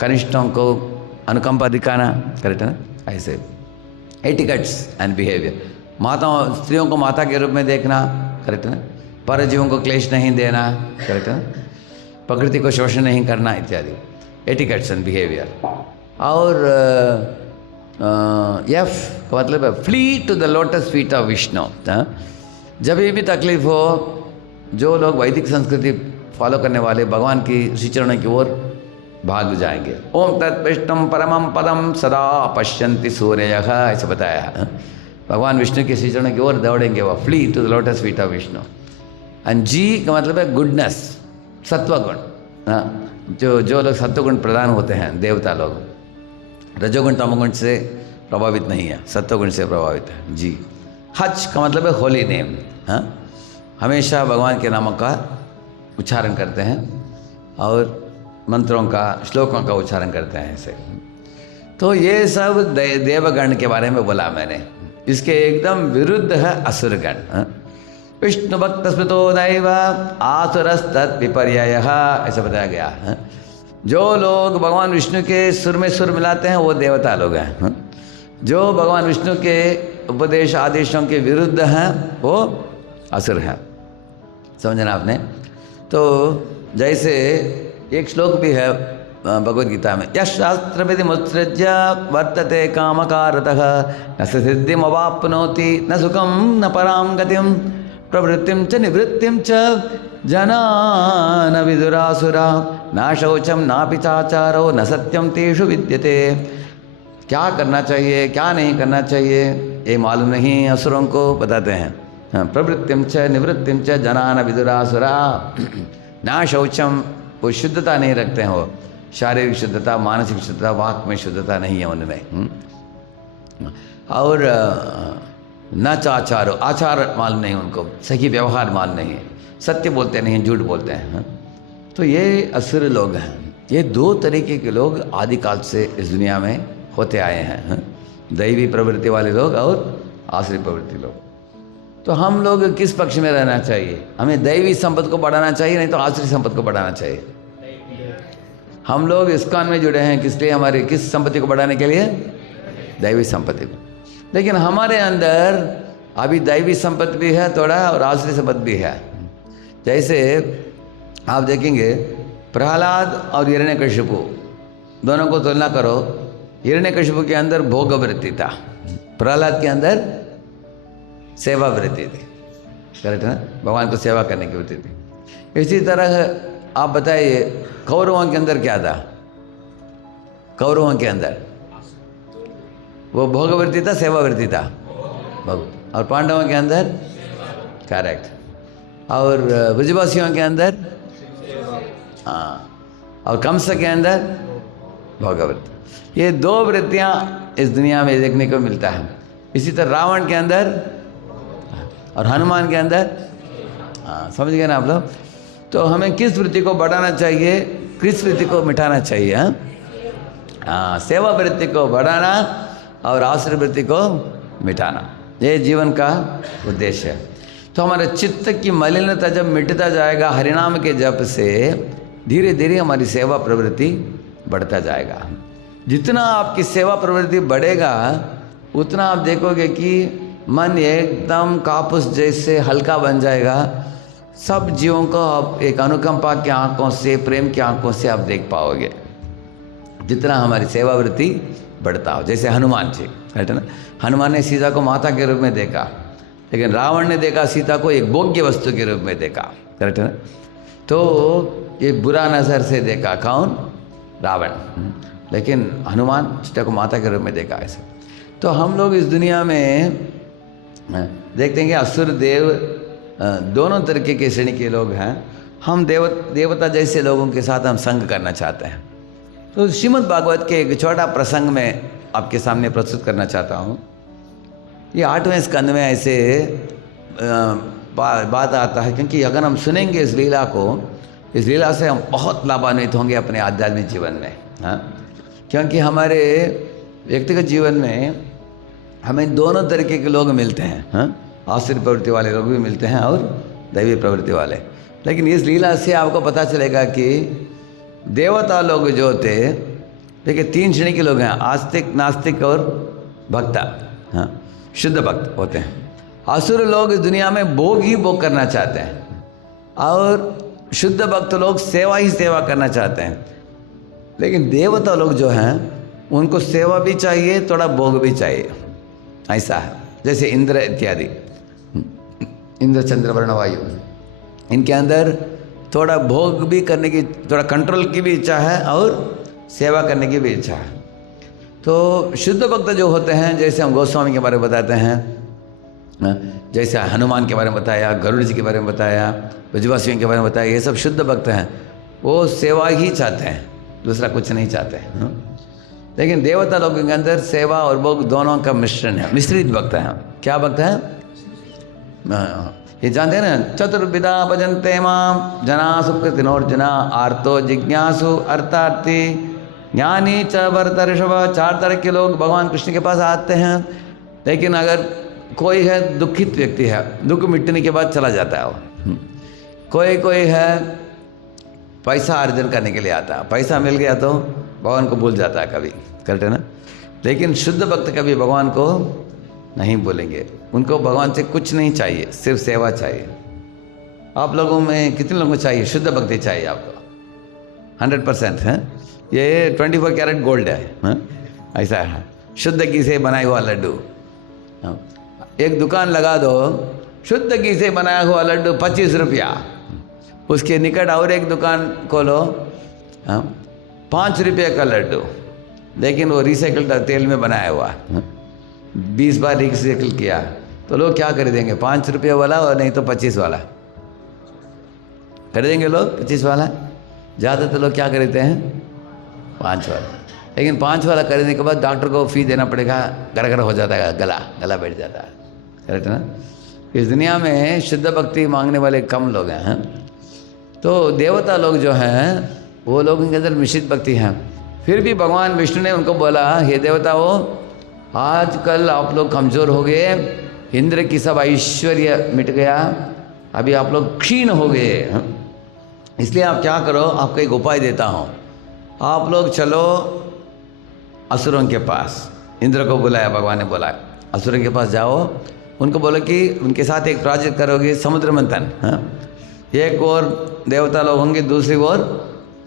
कनिष्ठों को अनुकंपा दिखाना, करेक्ट है ना। ऐसे एटिकेट्स एंड बिहेवियर, माताओं स्त्रियों को माता के रूप में देखना, करेक्ट है ना। परजीवों को क्लेश नहीं देना, करेक्ट है ना। प्रकृति को शोषण नहीं करना इत्यादि, एटिकेट्स एंड बिहेवियर। और एफ का मतलब है flee to the lotus feet of Vishnu. जब भी तकलीफ हो, जो लोग वैदिक संस्कृति फॉलो करने वाले भगवान की श्री चरणों की ओर भाग जाएंगे। ओम तत्विष्णुम परमं पदम सदा पश्यन्ति सूर्यः, ऐसा बताया। भगवान विष्णु के श्री चरणों की ओर दौड़ेंगे, वो flee to the lotus feet of Vishnu. And जी का मतलब है गुडनेस, सत्वगुण। जो लोग सत्वगुण प्रधान होते हैं, देवता लोग, रजोगुण तमोगुण से प्रभावित नहीं है, सत्वगुण से प्रभावित है। जी हज का मतलब है होली नेम। हाँ, हमेशा भगवान के नामों का उच्चारण करते हैं और मंत्रों का, श्लोकों का उच्चारण करते हैं ऐसे। तो ये सब देवगण के बारे में बोला मैंने। इसके एकदम विरुद्ध है असुरगण। विष्णु भक्त स्मृतो दैव आसुरस्तत् विपर्ययः, ऐसा बताया गया। जो लोग भगवान विष्णु के सुर में सुर मिलाते हैं वो देवता लोग हैं। जो भगवान विष्णु के उपदेश आदेशों के विरुद्ध हैं वो असुर हैं। समझना आपने। तो जैसे एक श्लोक भी है भगवद गीता में, यः शास्त्रविधि मुत्सृज्य वर्तते कामकारतः न सिद्धिमवाप्नोति न सुखं न परां गतिं प्रवृत्तिं च निवृत्तिं च जना न विदुरासुरा न शौचं नापि चाचारो न सत्यं तेषु विद्यते। क्या करना चाहिए क्या नहीं करना चाहिए ये मालूम नहीं, असुरों को बताते हैं। हाँ, प्रवृत्तिं च निवृत्तिं च जना न विदुरासुरा। न शौचम, वो शुद्धता नहीं रखते हैं, वो शारीरिक शुद्धता, मानसिक शुद्धता, वाक में शुद्धता नहीं है उनमें। और न चाचारो, आचार मालूम नहीं उनको, सही व्यवहार मालूम नहीं है, सत्य बोलते नहीं, झूठ बोलते हैं। तो ये असुर लोग हैं। ये दो तरीके के लोग आदिकाल से इस दुनिया में होते आए हैं, दैवी प्रवृत्ति वाले लोग और आसुरी प्रवृत्ति लोग। तो हम लोग किस पक्ष में रहना चाहिए? हमें दैवी संपत्ति को बढ़ाना चाहिए, नहीं तो आसुरी संपत्ति को बढ़ाना चाहिए। हम लोग इस्कॉन में जुड़े हैं किस लिए? हमारे किस संपत्ति को बढ़ाने के लिए? दैवी संपत्ति को। लेकिन हमारे अंदर अभी दैवी संपत्ति भी है थोड़ा और आसुरी संपत्ति भी है। जैसे आप देखेंगे प्रहलाद और हिरण्यकशिपु दोनों को तुलना करो। हिरण्यकशिपु के अंदर भोग वृत्ति था, प्रहलाद के अंदर सेवा वृत्ति थी। करेक्ट है ना? भगवान को सेवा करने की वृत्ति थी। इसी तरह आप बताइए कौरवों के अंदर क्या था? कौरवों के अंदर वो भोग वृत्ति था, सेवा वृत्ति था भोग। और पांडवों के अंदर करेक्ट। और ब्रजवासियों के अंदर हाँ, और कंस के अंदर भोग वृत्ति। ये दो वृत्तियाँ इस दुनिया में देखने को मिलता है। इसी तरह रावण के अंदर और हनुमान के अंदर। हाँ, समझ गए ना आप लोग? तो हमें किस वृत्ति को बढ़ाना चाहिए, किस वृत्ति को मिटाना चाहिए? हाँ, सेवा वृत्ति को बढ़ाना और आसुरी वृत्ति को मिटाना, ये जीवन का उद्देश्य है। तो हमारे चित्त की मलिनता जब मिटता जाएगा हरिनाम के जप से, धीरे धीरे हमारी सेवा प्रवृत्ति बढ़ता जाएगा। जितना आपकी सेवा प्रवृत्ति बढ़ेगा उतना आप देखोगे कि मन एकदम कापूस जैसे हल्का बन जाएगा। सब जीवों को आप एक अनुकंपा की आंखों से, प्रेम की आंखों से आप देख पाओगे जितना हमारी सेवा वृत्ति बढ़ता हो। जैसे हनुमान जी, करेक्ट है ना? हनुमान ने सीता को माता के रूप में देखा, लेकिन रावण ने देखा सीता को एक भोग्य वस्तु के रूप में देखा। करेक्ट है ना? तो ये बुरा नज़र से देखा कौन? रावण। लेकिन हनुमान सीता को माता के रूप में देखा ऐसे। तो हम लोग इस दुनिया में देखते हैं कि असुर देव दोनों तरीके के श्रेणी के लोग हैं। हम देवता जैसे लोगों के साथ हम संग करना चाहते हैं। तो श्रीमद् भागवत के एक छोटा प्रसंग में आपके सामने प्रस्तुत करना चाहता हूँ। ये 8वें स्कंद में ऐसे बात आता है, क्योंकि अगर हम सुनेंगे इस लीला को, इस लीला से हम बहुत लाभान्वित होंगे अपने आध्यात्मिक जीवन में। हाँ, क्योंकि हमारे व्यक्तिगत जीवन में हमें दोनों तरीके के लोग मिलते हैं। हाँ, आसुरी प्रवृत्ति वाले लोग भी मिलते हैं और दैवी प्रवृत्ति वाले। लेकिन इस लीला से आपको पता चलेगा कि देवता लोग जो होते, देखिए 3 श्रेणी के लोग हैं, आस्तिक, नास्तिक और भक्ता। हाँ, शुद्ध भक्त होते हैं। असुर लोग इस दुनिया में भोग ही भोग करना चाहते हैं, और शुद्ध भक्त लोग सेवा ही सेवा करना चाहते हैं। लेकिन देवता लोग जो हैं उनको सेवा भी चाहिए, थोड़ा भोग भी चाहिए। ऐसा है, जैसे इंद्र इत्यादि, इंद्र, चंद्र, वरुण, वायु, इनके अंदर थोड़ा भोग भी करने की, थोड़ा कंट्रोल की भी इच्छा है और सेवा करने की भी इच्छा है। तो शुद्ध भक्त जो होते हैं, जैसे हम गोस्वामी के बारे में बताते हैं, जैसे हनुमान के बारे में बताया, गरुड़ जी के बारे में बताया, ब्रजवासियों के बारे में बताया, ये सब शुद्ध भक्त हैं। वो सेवा ही चाहते हैं, दूसरा कुछ नहीं चाहते हैं। लेकिन देवता लोगों के अंदर सेवा और भोग दोनों का मिश्रण है, मिश्रित भक्त हैं। क्या भक्त हैं? ये जानते हैं ना, चतुर्विधा भजन्ते माम जना सुकृतिनोर्जना, आर्तो जिज्ञासु अर्थार्थी ज्ञानी च भरत ऋषभ। 4 तरह के लोग भगवान कृष्ण के पास आते हैं। लेकिन अगर कोई है दुखित व्यक्ति है, दुख मिटने के बाद चला जाता है वो। कोई है पैसा अर्जन करने के लिए आता है, पैसा मिल गया तो भगवान को भूल जाता है कभी, करेक्ट है ना। लेकिन शुद्ध भक्त कभी भगवान को नहीं बोलेंगे, उनको भगवान से कुछ नहीं चाहिए, सिर्फ सेवा चाहिए। आप लोगों में कितने लोगों को चाहिए? शुद्ध भक्ति चाहिए आपको? 100% है। ये 24 कैरेट गोल्ड है, ऐसा है, शुद्ध घी से बनाया हुआ लड्डू। एक दुकान लगा दो, शुद्ध घी से बनाया हुआ लड्डू 25 रुपया। उसके निकट और एक दुकान खोलो, 5 रुपये का लड्डू, लेकिन वो रिसाइकल्ड तेल में बनाया हुआ, 20 बार रिसाइकल किया, तो लोग क्या खरीदेंगे? 5 रुपये वाला, और नहीं तो 25 वाला खरीदेंगे लोग। 25 वाला ज़्यादातर लोग क्या खरीदते हैं? 5 वाला। लेकिन 5 वाला खरीदने के बाद डॉक्टर को फी देना पड़ेगा, गरगर हो जाता है, गला बैठ जाता है, करेक्ट ना। इस दुनिया में शुद्ध भक्ति मांगने वाले कम लोग हैं। तो देवता लोग जो हैं वो लोगों के अंदर मिश्रित भक्ति हैं। फिर भी भगवान विष्णु ने उनको बोला, हे देवताओं, आजकल आप लोग कमज़ोर हो गए, इंद्र की सब ऐश्वर्य मिट गया, अभी आप लोग क्षीण हो गए, इसलिए आप क्या करो, आपको एक उपाय देता हूँ। आप लोग चलो असुरों के पास। इंद्र को बुलाया, भगवान ने बोला असुरों के पास जाओ, उनको बोलो कि उनके साथ एक प्रोजेक्ट करोगे, समुद्र मंथन। एक और देवता लोग होंगे, दूसरी ओर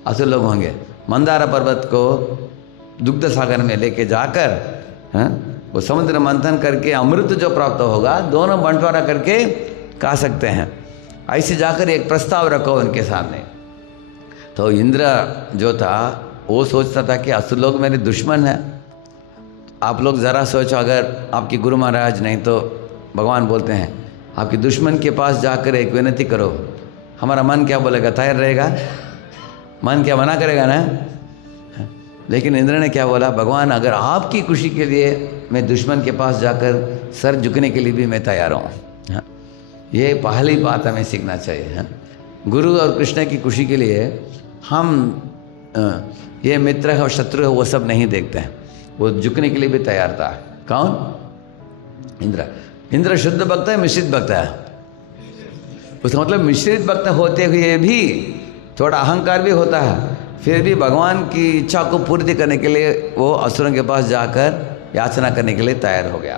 असुर लोग होंगे। मंदारा पर्वत को दुग्ध सागर में लेके जाकर वो समुद्र मंथन करके अमृत जो प्राप्त होगा, दोनों बंटवारा करके खा सकते हैं। ऐसे जाकर एक प्रस्ताव रखो उनके सामने। तो इंद्र जो था वो सोचता था कि असुर लोग मेरे दुश्मन हैं। आप लोग ज़रा सोचो, अगर आपके गुरु महाराज, नहीं तो भगवान बोलते हैं, आपके दुश्मन के पास जाकर एक विनती करो, हमारा मन क्या बोलेगा? तैयार रहेगा? मन क्या मना करेगा ना? लेकिन इंद्र ने क्या बोला? भगवान, अगर आपकी खुशी के लिए मैं दुश्मन के पास जाकर सर झुकने के लिए भी मैं तैयार हूँ। ये पहली बात हमें सीखना चाहिए। गुरु और कृष्ण की खुशी के लिए हम ये मित्र है और शत्रु है वो सब नहीं देखते हैं, वो झुकने के लिए भी तैयार था। कौन? इंद्र। इंद्र शुद्ध भक्त है, मिश्रित भक्त है? उसका मतलब मिश्रित भक्त होते हुए भी थोड़ा अहंकार भी होता है, फिर भी भगवान की इच्छा को पूर्ति करने के लिए वो असुरों के पास जाकर याचना करने के लिए तैयार हो गया।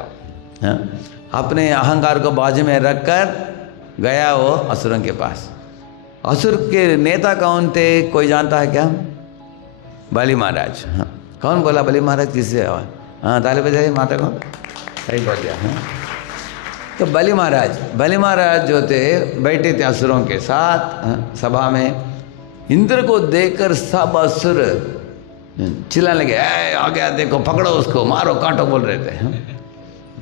अपने अहंकार को बाजू में रखकर गया वो असुरों के पास। असुर के नेता कौन थे, कोई जानता है क्या? बलि महाराज। कौन बोला बलि महाराज? किससे? ताली बजाइए माता को, सही बोल दिया। तो बलि महाराज जो थे बैठे थे असुरों के साथ सभा में। इंद्र को देखकर सब असुर चिल्लाने लगे, आ गया, देखो, पकड़ो उसको, मारो, काटो, बोल रहे थे।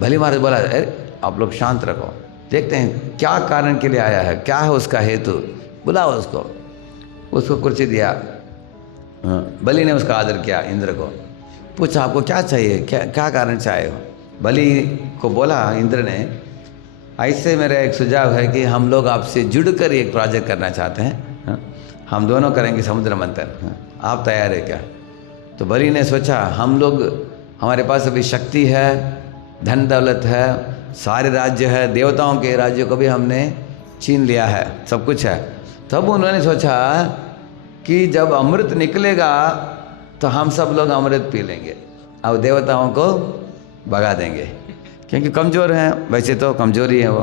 बलि महाराज बोला, अरे आप लोग शांत रखो, देखते हैं क्या कारण के लिए आया है, क्या है उसका हेतु, बुलाओ उसको कुर्सी दिया। बलि ने उसका आदर किया। इंद्र को पूछा, आपको क्या चाहिए, क्या कारण चाहे हो? बलि को बोला इंद्र ने, ऐसे मेरा एक सुझाव है कि हम लोग आपसे जुड़कर एक प्रोजेक्ट करना चाहते हैं, हम दोनों करेंगे समुद्र मंथन, आप तैयार है क्या? तो बलि ने सोचा, हम लोग, हमारे पास अभी शक्ति है, धन दौलत है, सारे राज्य है, देवताओं के राज्यों को भी हमने छीन लिया है, सब कुछ है। तब उन्होंने सोचा कि जब अमृत निकलेगा तो हम सब लोग अमृत पी लेंगे और देवताओं को भगा देंगे, क्योंकि कमज़ोर हैं, वैसे तो कमज़ोर ही है वो।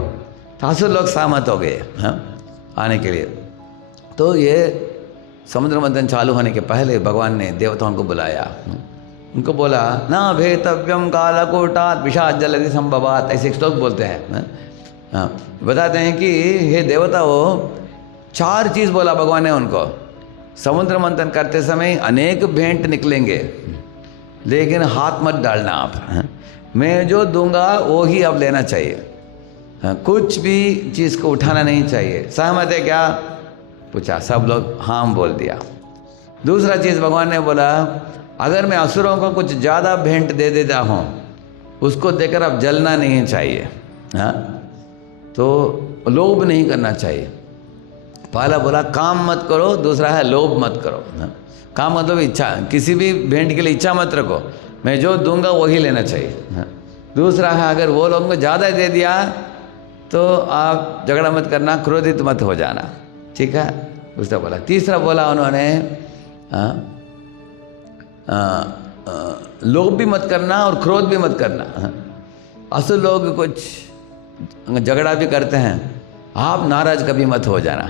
तो असुर लोग सहमत हो गए आने के लिए। तो ये समुद्र मंथन चालू होने के पहले भगवान ने देवताओं को बुलाया, उनको बोला ना भेतव्यम कालकूटात् विषाद जलधि संभवात्, ऐसे श्लोक बोलते हैं। हाँ, बताते हैं कि हे देवताओं, 4 चीज़ बोला भगवान ने उनको। समुद्र मंथन करते समय अनेक भेंट निकलेंगे, लेकिन हाथ मत डालना आप। मैं जो दूंगा वो ही अब लेना चाहिए, कुछ भी चीज़ को उठाना नहीं चाहिए। सहमत है क्या पूछा, सब लोग हाँ बोल दिया। दूसरा चीज़ भगवान ने बोला, अगर मैं असुरों को कुछ ज़्यादा भेंट दे देता हूँ, उसको देकर अब जलना नहीं चाहिए। हाँ, तो लोभ नहीं करना चाहिए। पहला बोला काम मत करो, दूसरा है लोभ मत करो। काम मतलब इच्छा, किसी भी भेंट के लिए इच्छा मत रखो, मैं जो दूंगा वही लेना चाहिए। दूसरा है अगर वो लोगों को ज़्यादा दे दिया तो आप झगड़ा मत करना, क्रोधित मत हो जाना, ठीक है, दूसरा बोला। तीसरा बोला उन्होंने लोभ भी मत करना और क्रोध भी मत करना। असुर लोग कुछ झगड़ा भी करते हैं, आप नाराज कभी मत हो जाना,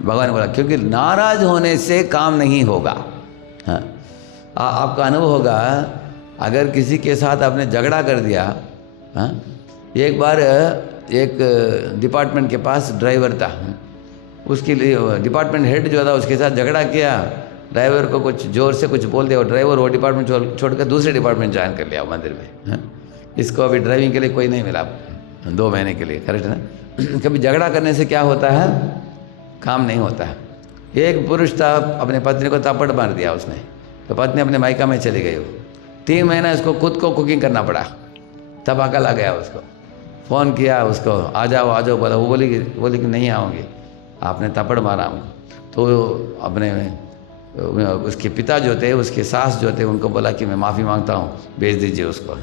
भगवान ने बोला, क्योंकि नाराज होने से काम नहीं होगा। हाँ, आपका अनुभव होगा, अगर किसी के साथ आपने झगड़ा कर दिया। हाँ, एक बार एक डिपार्टमेंट के पास ड्राइवर था, उसके लिए डिपार्टमेंट हेड जो था उसके साथ झगड़ा किया, ड्राइवर को कुछ जोर से कुछ बोल दिया और ड्राइवर वो डिपार्टमेंट छोड़कर दूसरे डिपार्टमेंट ज्वाइन कर लिया मंदिर में। हाँ, इसको अभी ड्राइविंग के लिए कोई नहीं मिला 2 महीने के लिए, करेक्ट है ना। कभी झगड़ा करने से क्या होता है, काम नहीं होता है। एक पुरुष था, अपने पत्नी को थप्पड़ मार दिया उसने, तो पत्नी अपने मायका में चली गई। 3 महीना इसको खुद को कुकिंग करना पड़ा, तब अकल आ गया उसको। फ़ोन किया उसको, आ जाओ बोला, वो बोली कि नहीं आऊँगी, आपने थप्पड़ मारा। तो अपने उसके पिता जो थे, उसके सास जो थे, उनको बोला कि मैं माफ़ी मांगता हूँ, भेज दीजिए उसको।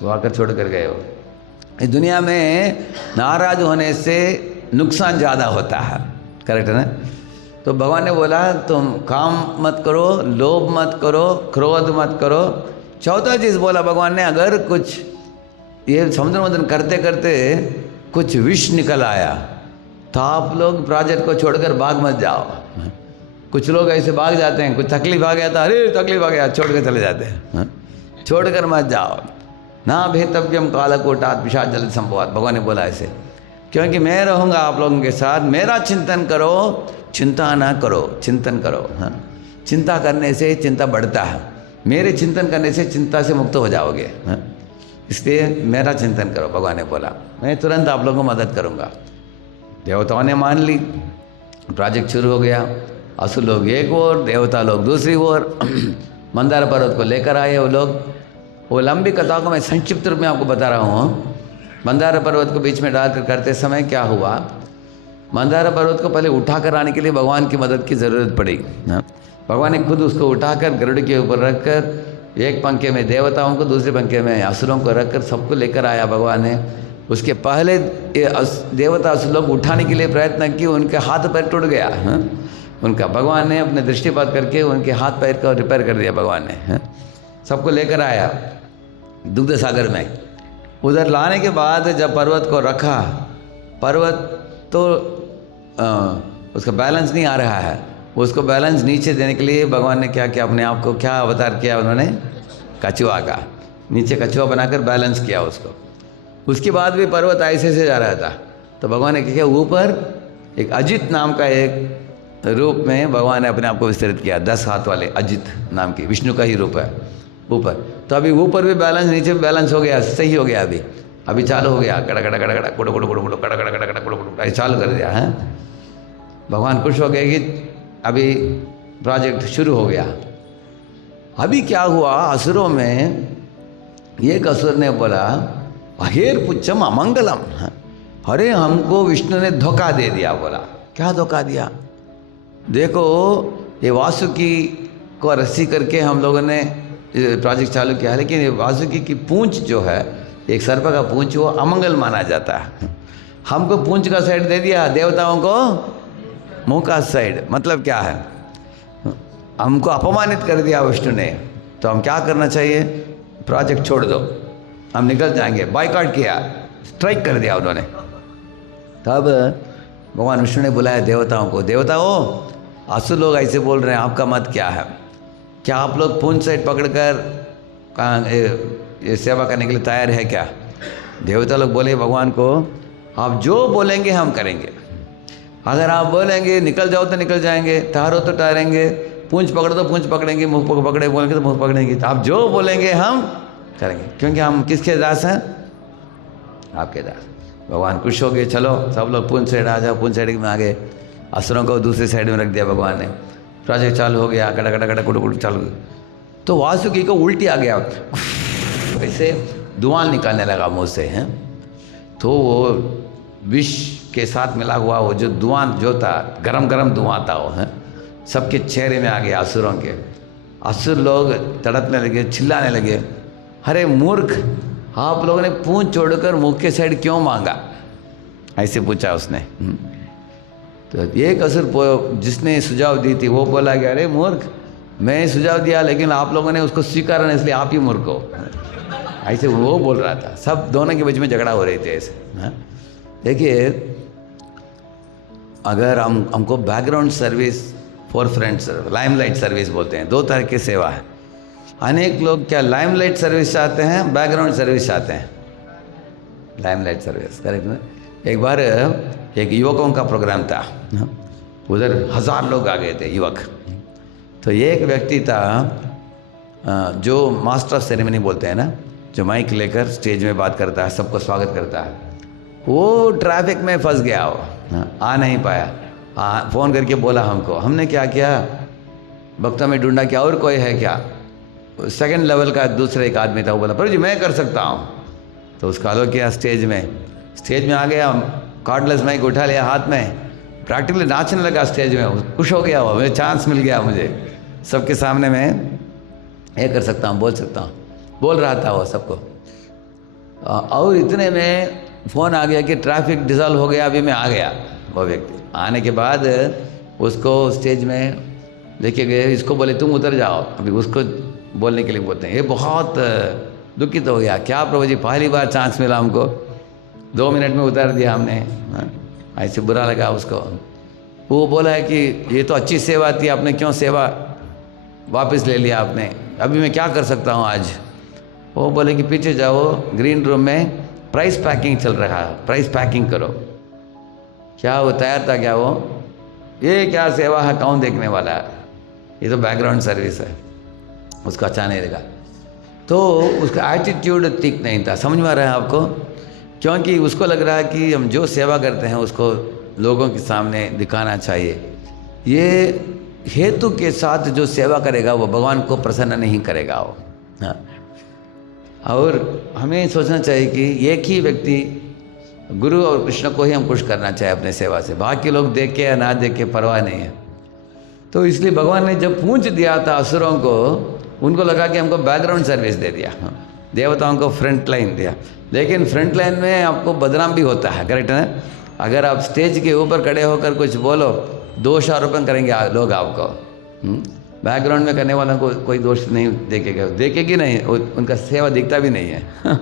वो आकर छोड़ कर गए। हो इस दुनिया में नाराज होने से नुकसान ज़्यादा होता है, करेक्ट है ना। तो भगवान ने बोला तुम काम मत करो, लोभ मत करो, क्रोध मत करो। चौथा चीज़ बोला भगवान ने, अगर कुछ ये समुद्र मंथन करते करते कुछ विष निकल आया तो आप लोग प्रोजेक्ट को छोड़कर भाग मत जाओ। कुछ लोग ऐसे भाग जाते हैं, कुछ तकलीफ आ गया था, अरे तकलीफ आ गया, छोड़ कर चले जाते हैं। छोड़कर मत जाओ। ना भेतव्यम कालकूटात् विषाद जलधि संभवात्, भगवान ने बोला ऐसे, क्योंकि मैं रहूँगा आप लोगों के साथ। मेरा चिंतन करो, चिंता ना करो, चिंतन करो। हाँ, चिंता करने से चिंता बढ़ता है, मेरे चिंतन करने से चिंता से मुक्त हो जाओगे। हाँ, इसलिए मेरा चिंतन करो, भगवान ने बोला, मैं तुरंत आप लोगों को मदद करूँगा। देवताओं ने मान ली, प्रोजेक्ट शुरू हो गया। असुर लोग एक ओर, देवता लोग दूसरी ओर मंदार पर्वत को लेकर आए वो लोग। वो लंबी कथा को मैं संक्षिप्त रूप में आपको बता रहा हूँ। मंदार पर्वत को बीच में डालकर करते समय क्या हुआ, मंदार पर्वत को पहले उठाकर आने के लिए भगवान की मदद की ज़रूरत पड़ी। भगवान ने खुद उसको उठाकर गरुड़ के ऊपर रखकर एक पंखे में देवताओं को, दूसरे पंखे में असुरों को रखकर सबको लेकर आया भगवान ने। उसके पहले देवता असुर लोग उठाने के लिए प्रयत्न किए, उनके हाथ पैर टूट गया उनका। भगवान ने अपने दृष्टिपात करके उनके हाथ पैर को रिपेयर कर दिया भगवान ने। सबको लेकर आया दुग्ध सागर में। उधर लाने के बाद जब पर्वत को रखा, पर्वत तो उसका बैलेंस नहीं आ रहा है। उसको बैलेंस नीचे देने के लिए भगवान ने क्या किया, अपने आप को क्या अवतार किया उन्होंने, कछुआ का। नीचे कछुआ बनाकर बैलेंस किया उसको। उसके बाद भी पर्वत ऐसे से जा रहा था, तो भगवान ने क्या किया, ऊपर एक अजित नाम का एक रूप में भगवान ने अपने आप को विस्तृत किया। 10 हाथ वाले अजित नाम की, विष्णु का ही रूप है ऊपर। तो अभी ऊपर भी बैलेंस, नीचे भी बैलेंस हो गया, सही हो गया। अभी चालू हो गया, कड़ा कड़ा कड़ा कड़ा कुड़ कुड़ कुड़ कुड़ कड़ा कड़ा कड़ा कड़ा कुड़ कुड़, ऐसे चालू कर दिया है। भगवान खुश हो गए कि अभी प्रोजेक्ट शुरू हो गया। अभी क्या हुआ, असुरों में एक असुर ने बोला, अहेर पुच्छम अमंगलम, अरे हमको विष्णु ने धोखा दे दिया। बोला क्या धोखा दिया, देखो ये वासुकी को रस्सी करके हम लोगों ने प्रोजेक्ट चालू किया, लेकिन ये वासुकी की पूंछ जो है, एक सर्प का पूंछ, वो अमंगल माना जाता है। हमको पूंछ का साइड दे दिया, देवताओं को मुंह का साइड। मतलब क्या है, हमको अपमानित कर दिया विष्णु ने, तो हम क्या करना चाहिए? प्रोजेक्ट छोड़ दो, हम निकल जाएंगे। बाइकआउट किया, स्ट्राइक कर दिया उन्होंने। तब भगवान विष्णु ने बुलाया देवताओं को, देवताओं असुर लोग ऐसे बोल रहे हैं, आपका मत क्या है? क्या आप लोग पूंछ सेट पकड़कर कहाँ ये सेवा करने के लिए तैयार है क्या? देवता लोग बोले भगवान को, आप जो बोलेंगे हम करेंगे। अगर आप बोलेंगे निकल जाओ तो निकल जाएंगे, ठहरो तो ठहरेंगे, पूंछ पकड़ो तो पूंछ पकड़ेंगे, मुंह पकड़े बोलेंगे तो मुंह पकड़ेंगे। तो आप जो बोलेंगे हम करेंगे, क्योंकि हम किसके दास हैं? आपके दास। भगवान खुश हो गए, चलो सब लोग पूंछ साइड आ जाओ। पूंछ साइड में आ गए, असुरों को दूसरी साइड में रख दिया भगवान ने। प्रोजेक्ट चालू हो गया, कड़ा कड़ा कड़ा कुड़ कुड़ चालू। तो वासुकी को उल्टी आ गया, ऐसे धुआं निकालने लगा मुँह से हैं। तो वो विष के साथ मिला हुआ वो जो धुआं जो था, गरम गरम धुआं था वो है, सबके चेहरे में आ गया असुरों के। असुर लोग तड़पने लगे, चिल्लाने लगे, अरे मूर्ख, आप लोगों ने पूंछ छोड़कर मुख के साइड क्यों मांगा? ऐसे पूछा उसने। तो एक असुर जिसने सुझाव दी थी वो बोला कि अरे मूर्ख, मैं सुझाव दिया लेकिन आप लोगों ने उसको स्वीकारा नहीं, इसलिए आप ही मूर्ख हो। ऐसे वो बोल रहा था। सब दोनों के बीच में झगड़ा हो रही थी ऐसे। देखिए, अगर हमको background service, for friends, limelight service बोलते हैं। दो तरह की सेवा है। अनेक लोग क्या लाइमलाइट सर्विस चाहते हैं, बैकग्राउंड सर्विस चाहते हैं? लाइमलाइट सर्विस, करेक्ट ना? एक बार एक युवकों का प्रोग्राम था, उधर 1000 लोग आ गए थे युवक। तो एक व्यक्ति था जो मास्टर ऑफ सेरेमनी बोलते हैं ना, जो माइक लेकर स्टेज में बात करता है, सबको स्वागत करता है। वो ट्रैफिक में फंस गया, वो आ नहीं पाया। फ़ोन करके बोला हमको। हमने क्या किया, भक्तों में ढूंढा क्या और कोई है क्या। सेकंड लेवल का दूसरा एक आदमी था, वो बोला प्रभु जी मैं कर सकता हूँ। तो उसका अलो किया स्टेज में आ गया, कार्डलेस माइक उठा लिया हाथ में, प्रैक्टिकली नाचने लगा स्टेज में। खुश हो गया वो, मुझे चांस मिल गया, मुझे सबके सामने मैं ये कर सकता हूँ, बोल सकता हूँ, बोल रहा था वो सबको। और इतने में फ़ोन आ गया कि ट्रैफिक डिसॉल्व हो गया, अभी मैं आ गया। वो व्यक्ति आने के बाद उसको स्टेज में लेके गए, इसको बोले तुम उतर जाओ, अभी उसको बोलने के लिए बोलते हैं। ये बहुत दुखित हो गया, क्या प्रभु जी पहली बार चांस मिला हमको, 2 मिनट में उतार दिया हमने। ऐसे बुरा लगा उसको। वो बोला है कि ये तो अच्छी सेवा थी, आपने क्यों सेवा वापस ले लिया आपने, अभी मैं क्या कर सकता हूँ आज। वो बोले कि पीछे जाओ, ग्रीन रूम में प्राइस पैकिंग चल रहा है, प्राइस पैकिंग करो। क्या वो तैयार था क्या? वो ये क्या सेवा है, कौन देखने वाला है, ये तो बैकग्राउंड सर्विस है। उसका अच्छा नहीं लगा। तो उसका एटीट्यूड ठीक नहीं था, समझ में आ रहा है आपको? क्योंकि उसको लग रहा है कि हम जो सेवा करते हैं उसको लोगों के सामने दिखाना चाहिए। ये हेतु के साथ जो सेवा करेगा वो भगवान को प्रसन्न नहीं करेगा वो। हाँ, और हमें सोचना चाहिए कि एक ही व्यक्ति गुरु और कृष्ण को ही हम खुश करना चाहिए अपने सेवा से, बाकी लोग देख के या ना देख के परवाह नहीं है। तो इसलिए भगवान ने जब पूंछ दिया था असुरों को, उनको लगा कि हमको बैकग्राउंड सर्विस दे दिया, देवताओं को फ्रंट लाइन दिया। लेकिन फ्रंट लाइन में आपको बदनाम भी होता है, करेक्ट है? अगर आप स्टेज के ऊपर खड़े होकर कुछ बोलो, दोष आरोपण करेंगे लोग आपको। बैकग्राउंड में करने वालों को कोई दोष नहीं देखेगा, देखेगी नहीं, उनका सेवा दिखता भी नहीं है।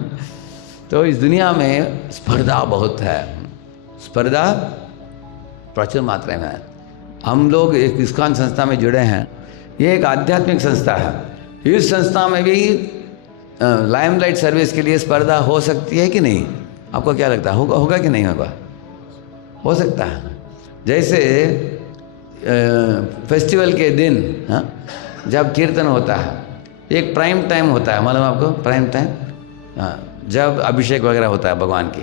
तो इस दुनिया में स्पर्धा बहुत है, स्पर्धा प्रचुर मात्रा में है। हम लोग एक इस्कॉन संस्था में जुड़े हैं, ये एक आध्यात्मिक संस्था है। इस संस्था में भी लाइमलाइट सर्विस के लिए स्पर्धा हो सकती है कि नहीं? आपको क्या लगता है, होगा कि नहीं होगा? हो सकता है। जैसे फेस्टिवल के दिन जब कीर्तन होता है, एक प्राइम टाइम होता है, मालूम आपको? प्राइम टाइम जब अभिषेक वगैरह होता है भगवान की,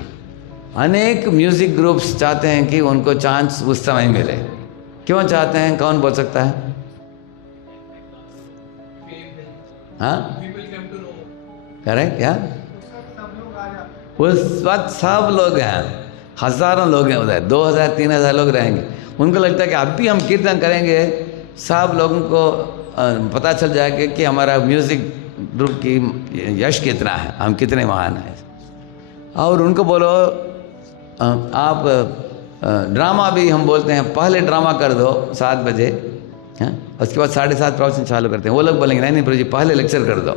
अनेक म्यूजिक ग्रुप्स चाहते हैं कि उनको चांस उस समय मिले। क्यों चाहते हैं, कौन बोल सकता है? हाँ, करेक्ट क्या? उस वक्त सब लोग हैं, हजारों लोग हैं उधर, 2000-3000 लोग रहेंगे। उनको लगता है कि अब भी हम कीर्तन करेंगे, सब लोगों को पता चल जाएगा कि हमारा म्यूजिक ग्रुप की यश कितना है, हम कितने महान हैं। और उनको बोलो आप ड्रामा भी हम बोलते हैं, पहले ड्रामा कर दो 7 बजे, उसके बाद 7:30 प्रवचन चालू करते हैं। वो लोग बोलेंगे नहीं प्रभु जी पहले लेक्चर कर दो,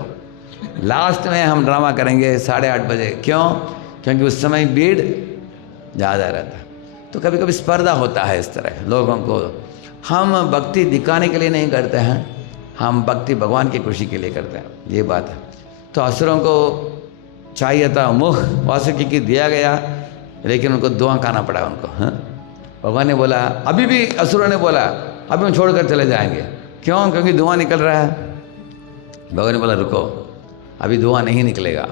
लास्ट में हम ड्रामा करेंगे 8:30 बजे। क्यों? क्योंकि उस समय भीड़ ज़्यादा रहता है। तो कभी कभी स्पर्धा होता है इस तरह लोगों को। हम भक्ति दिखाने के लिए नहीं करते हैं, हम भक्ति भगवान की खुशी के लिए करते हैं, ये बात है। तो असुरों को चाहिए था मुख वासुकी की दिया गया, लेकिन उनको दुआ खाना पड़ा उनको। हाँ, भगवान ने बोला, अभी भी असुरों ने बोला अभी हम छोड़कर चले जाएंगे। क्यों? क्योंकि धुआं निकल रहा है। भगवान ने बोला रुको, अभी धुआं नहीं निकलेगा।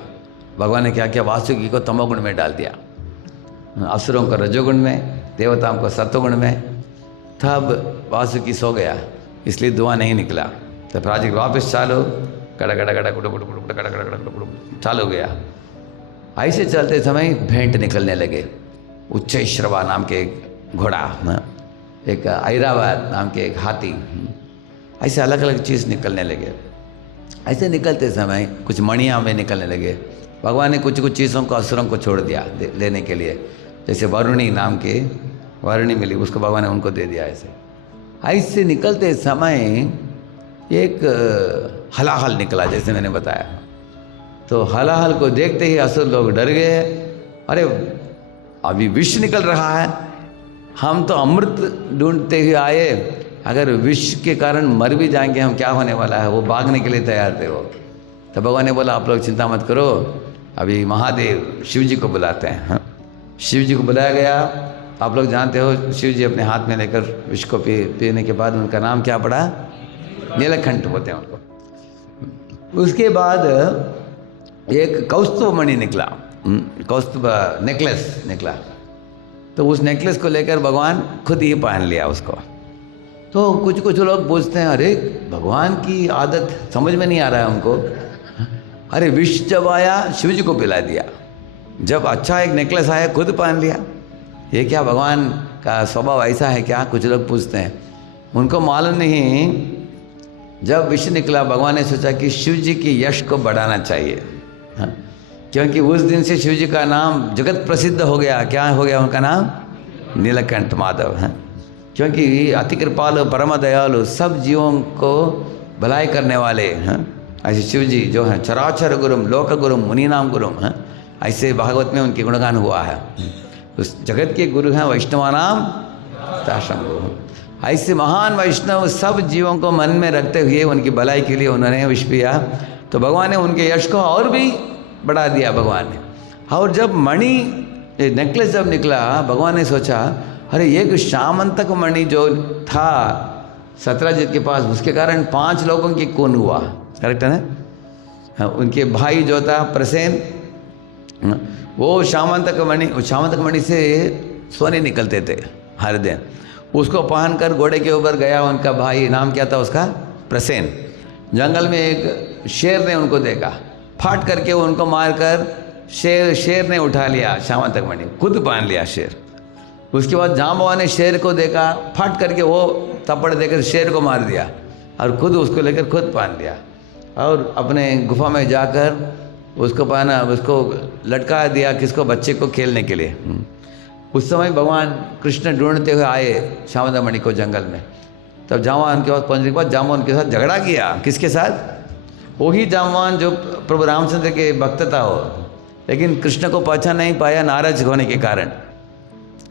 भगवान ने क्या किया, वासुकी को तमोगुण में डाल दिया, असुरों को रजोगुण में, देवताओं को सत्वगुण में। तब वासुकी सो गया, इसलिए धुआं नहीं निकला। तो प्रोजेक्ट वापस चालू, कड़ा कड़ा कड़ा कुड़ कुड़ कुड़ कड़ा कड़ा कड़ा कुड़ चालू गया। ऐसे चलते समय भेंट निकलने लगे। उच्चैश्रवा नाम के एक घोड़ा, एक ऐरावत नाम के एक हाथी, ऐसे अलग अलग चीज़ निकलने लगे। ऐसे निकलते समय कुछ मणियाँ में निकलने लगे। भगवान ने कुछ कुछ चीज़ों को असुरों को छोड़ दिया लेने के लिए। जैसे वरुणी नाम के वरुणी मिली, उसको भगवान ने उनको दे दिया। ऐसे निकलते समय एक हलाहल निकला, जैसे मैंने बताया। तो हलाहल को देखते ही असुर लोग डर गए। अरे अभी विष निकल रहा है, हम तो अमृत ढूंढते हुए आए, अगर विष के कारण मर भी जाएंगे हम, क्या होने वाला है। वो भागने के लिए तैयार थे वो। तो भगवान ने बोला आप लोग चिंता मत करो, अभी महादेव शिव जी को बुलाते हैं। हाँ? शिव जी को बुलाया गया। आप लोग जानते हो शिव जी अपने हाथ में लेकर विष को पीने के बाद उनका नाम क्या पड़ा, नीलकंठ बोलते हैं उनको। उसके बाद एक कौस्तुभ मणि निकला, कौस्तुभ नेकलेस निकला। तो उस नेकलेस को लेकर भगवान खुद ही पहन लिया उसको। तो कुछ कुछ लोग पूछते हैं अरे भगवान की आदत समझ में नहीं आ रहा है उनको। अरे विष जब आया शिव जी को पिला दिया, जब अच्छा एक नेकलेस आया खुद पहन लिया, ये क्या भगवान का स्वभाव ऐसा है क्या? कुछ लोग पूछते हैं। उनको मालूम नहीं, जब विष निकला भगवान ने सोचा कि शिव जी की यश को बढ़ाना चाहिए। हाँ? क्योंकि उस दिन से शिव जी का नाम जगत प्रसिद्ध हो गया। क्या हो गया उनका नाम? नीलकंठ माधव है। क्योंकि अति कृपालु परम दयालु, सब जीवों को भलाई करने वाले हैं ऐसे शिव जी जो हैं। चराचर गुरुम लोक गुरुम मुनि नाम गुरुम हैं, ऐसे भागवत में उनके गुणगान हुआ है। उस जगत के गुरु हैं वैष्णवानाम ताशम गुरु। ऐसे महान वैष्णव सब जीवों को मन में रखते हुए उनकी भलाई के लिए उन्होंने विष पिया। तो भगवान ने उनके यश को और भी बढ़ा दिया भगवान ने। और जब मणि नेकलेस जब निकला, भगवान ने सोचा अरे एक श्यामंतक मणि जो था सत्यजित के पास, उसके कारण 5 लोगों की खून हुआ। करेक्ट है ना? उनके भाई जो था प्रसेन, वो श्यामंतक मणि से सोने निकलते थे हर दिन। उसको पहनकर घोड़े के ऊपर गया उनका भाई, नाम क्या था उसका? प्रसेन। जंगल में एक शेर ने उनको देखा, फाट करके उनको मारकर शेर ने उठा लिया श्यामंतक मणि, खुद पहन लिया शेर। उसके बाद जांबवा ने शेर को देखा, फाट करके वो थप्पड़ देकर शेर को मार दिया और खुद उसको लेकर खुद पहन लिया। और अपने गुफा में जाकर उसको पहना, उसको लटका दिया, किसको? बच्चे को खेलने के लिए। उस समय भगवान कृष्ण ढूंढते हुए आए श्यामंतक मणि को जंगल में। तब जामवान के पास पहुंचने के बाद जामवान के साथ झगड़ा किया। किसके साथ? वही जामवान जो प्रभु रामचंद्र के भक्त था वो, लेकिन कृष्ण को पहचान नहीं पाया नाराज होने के कारण,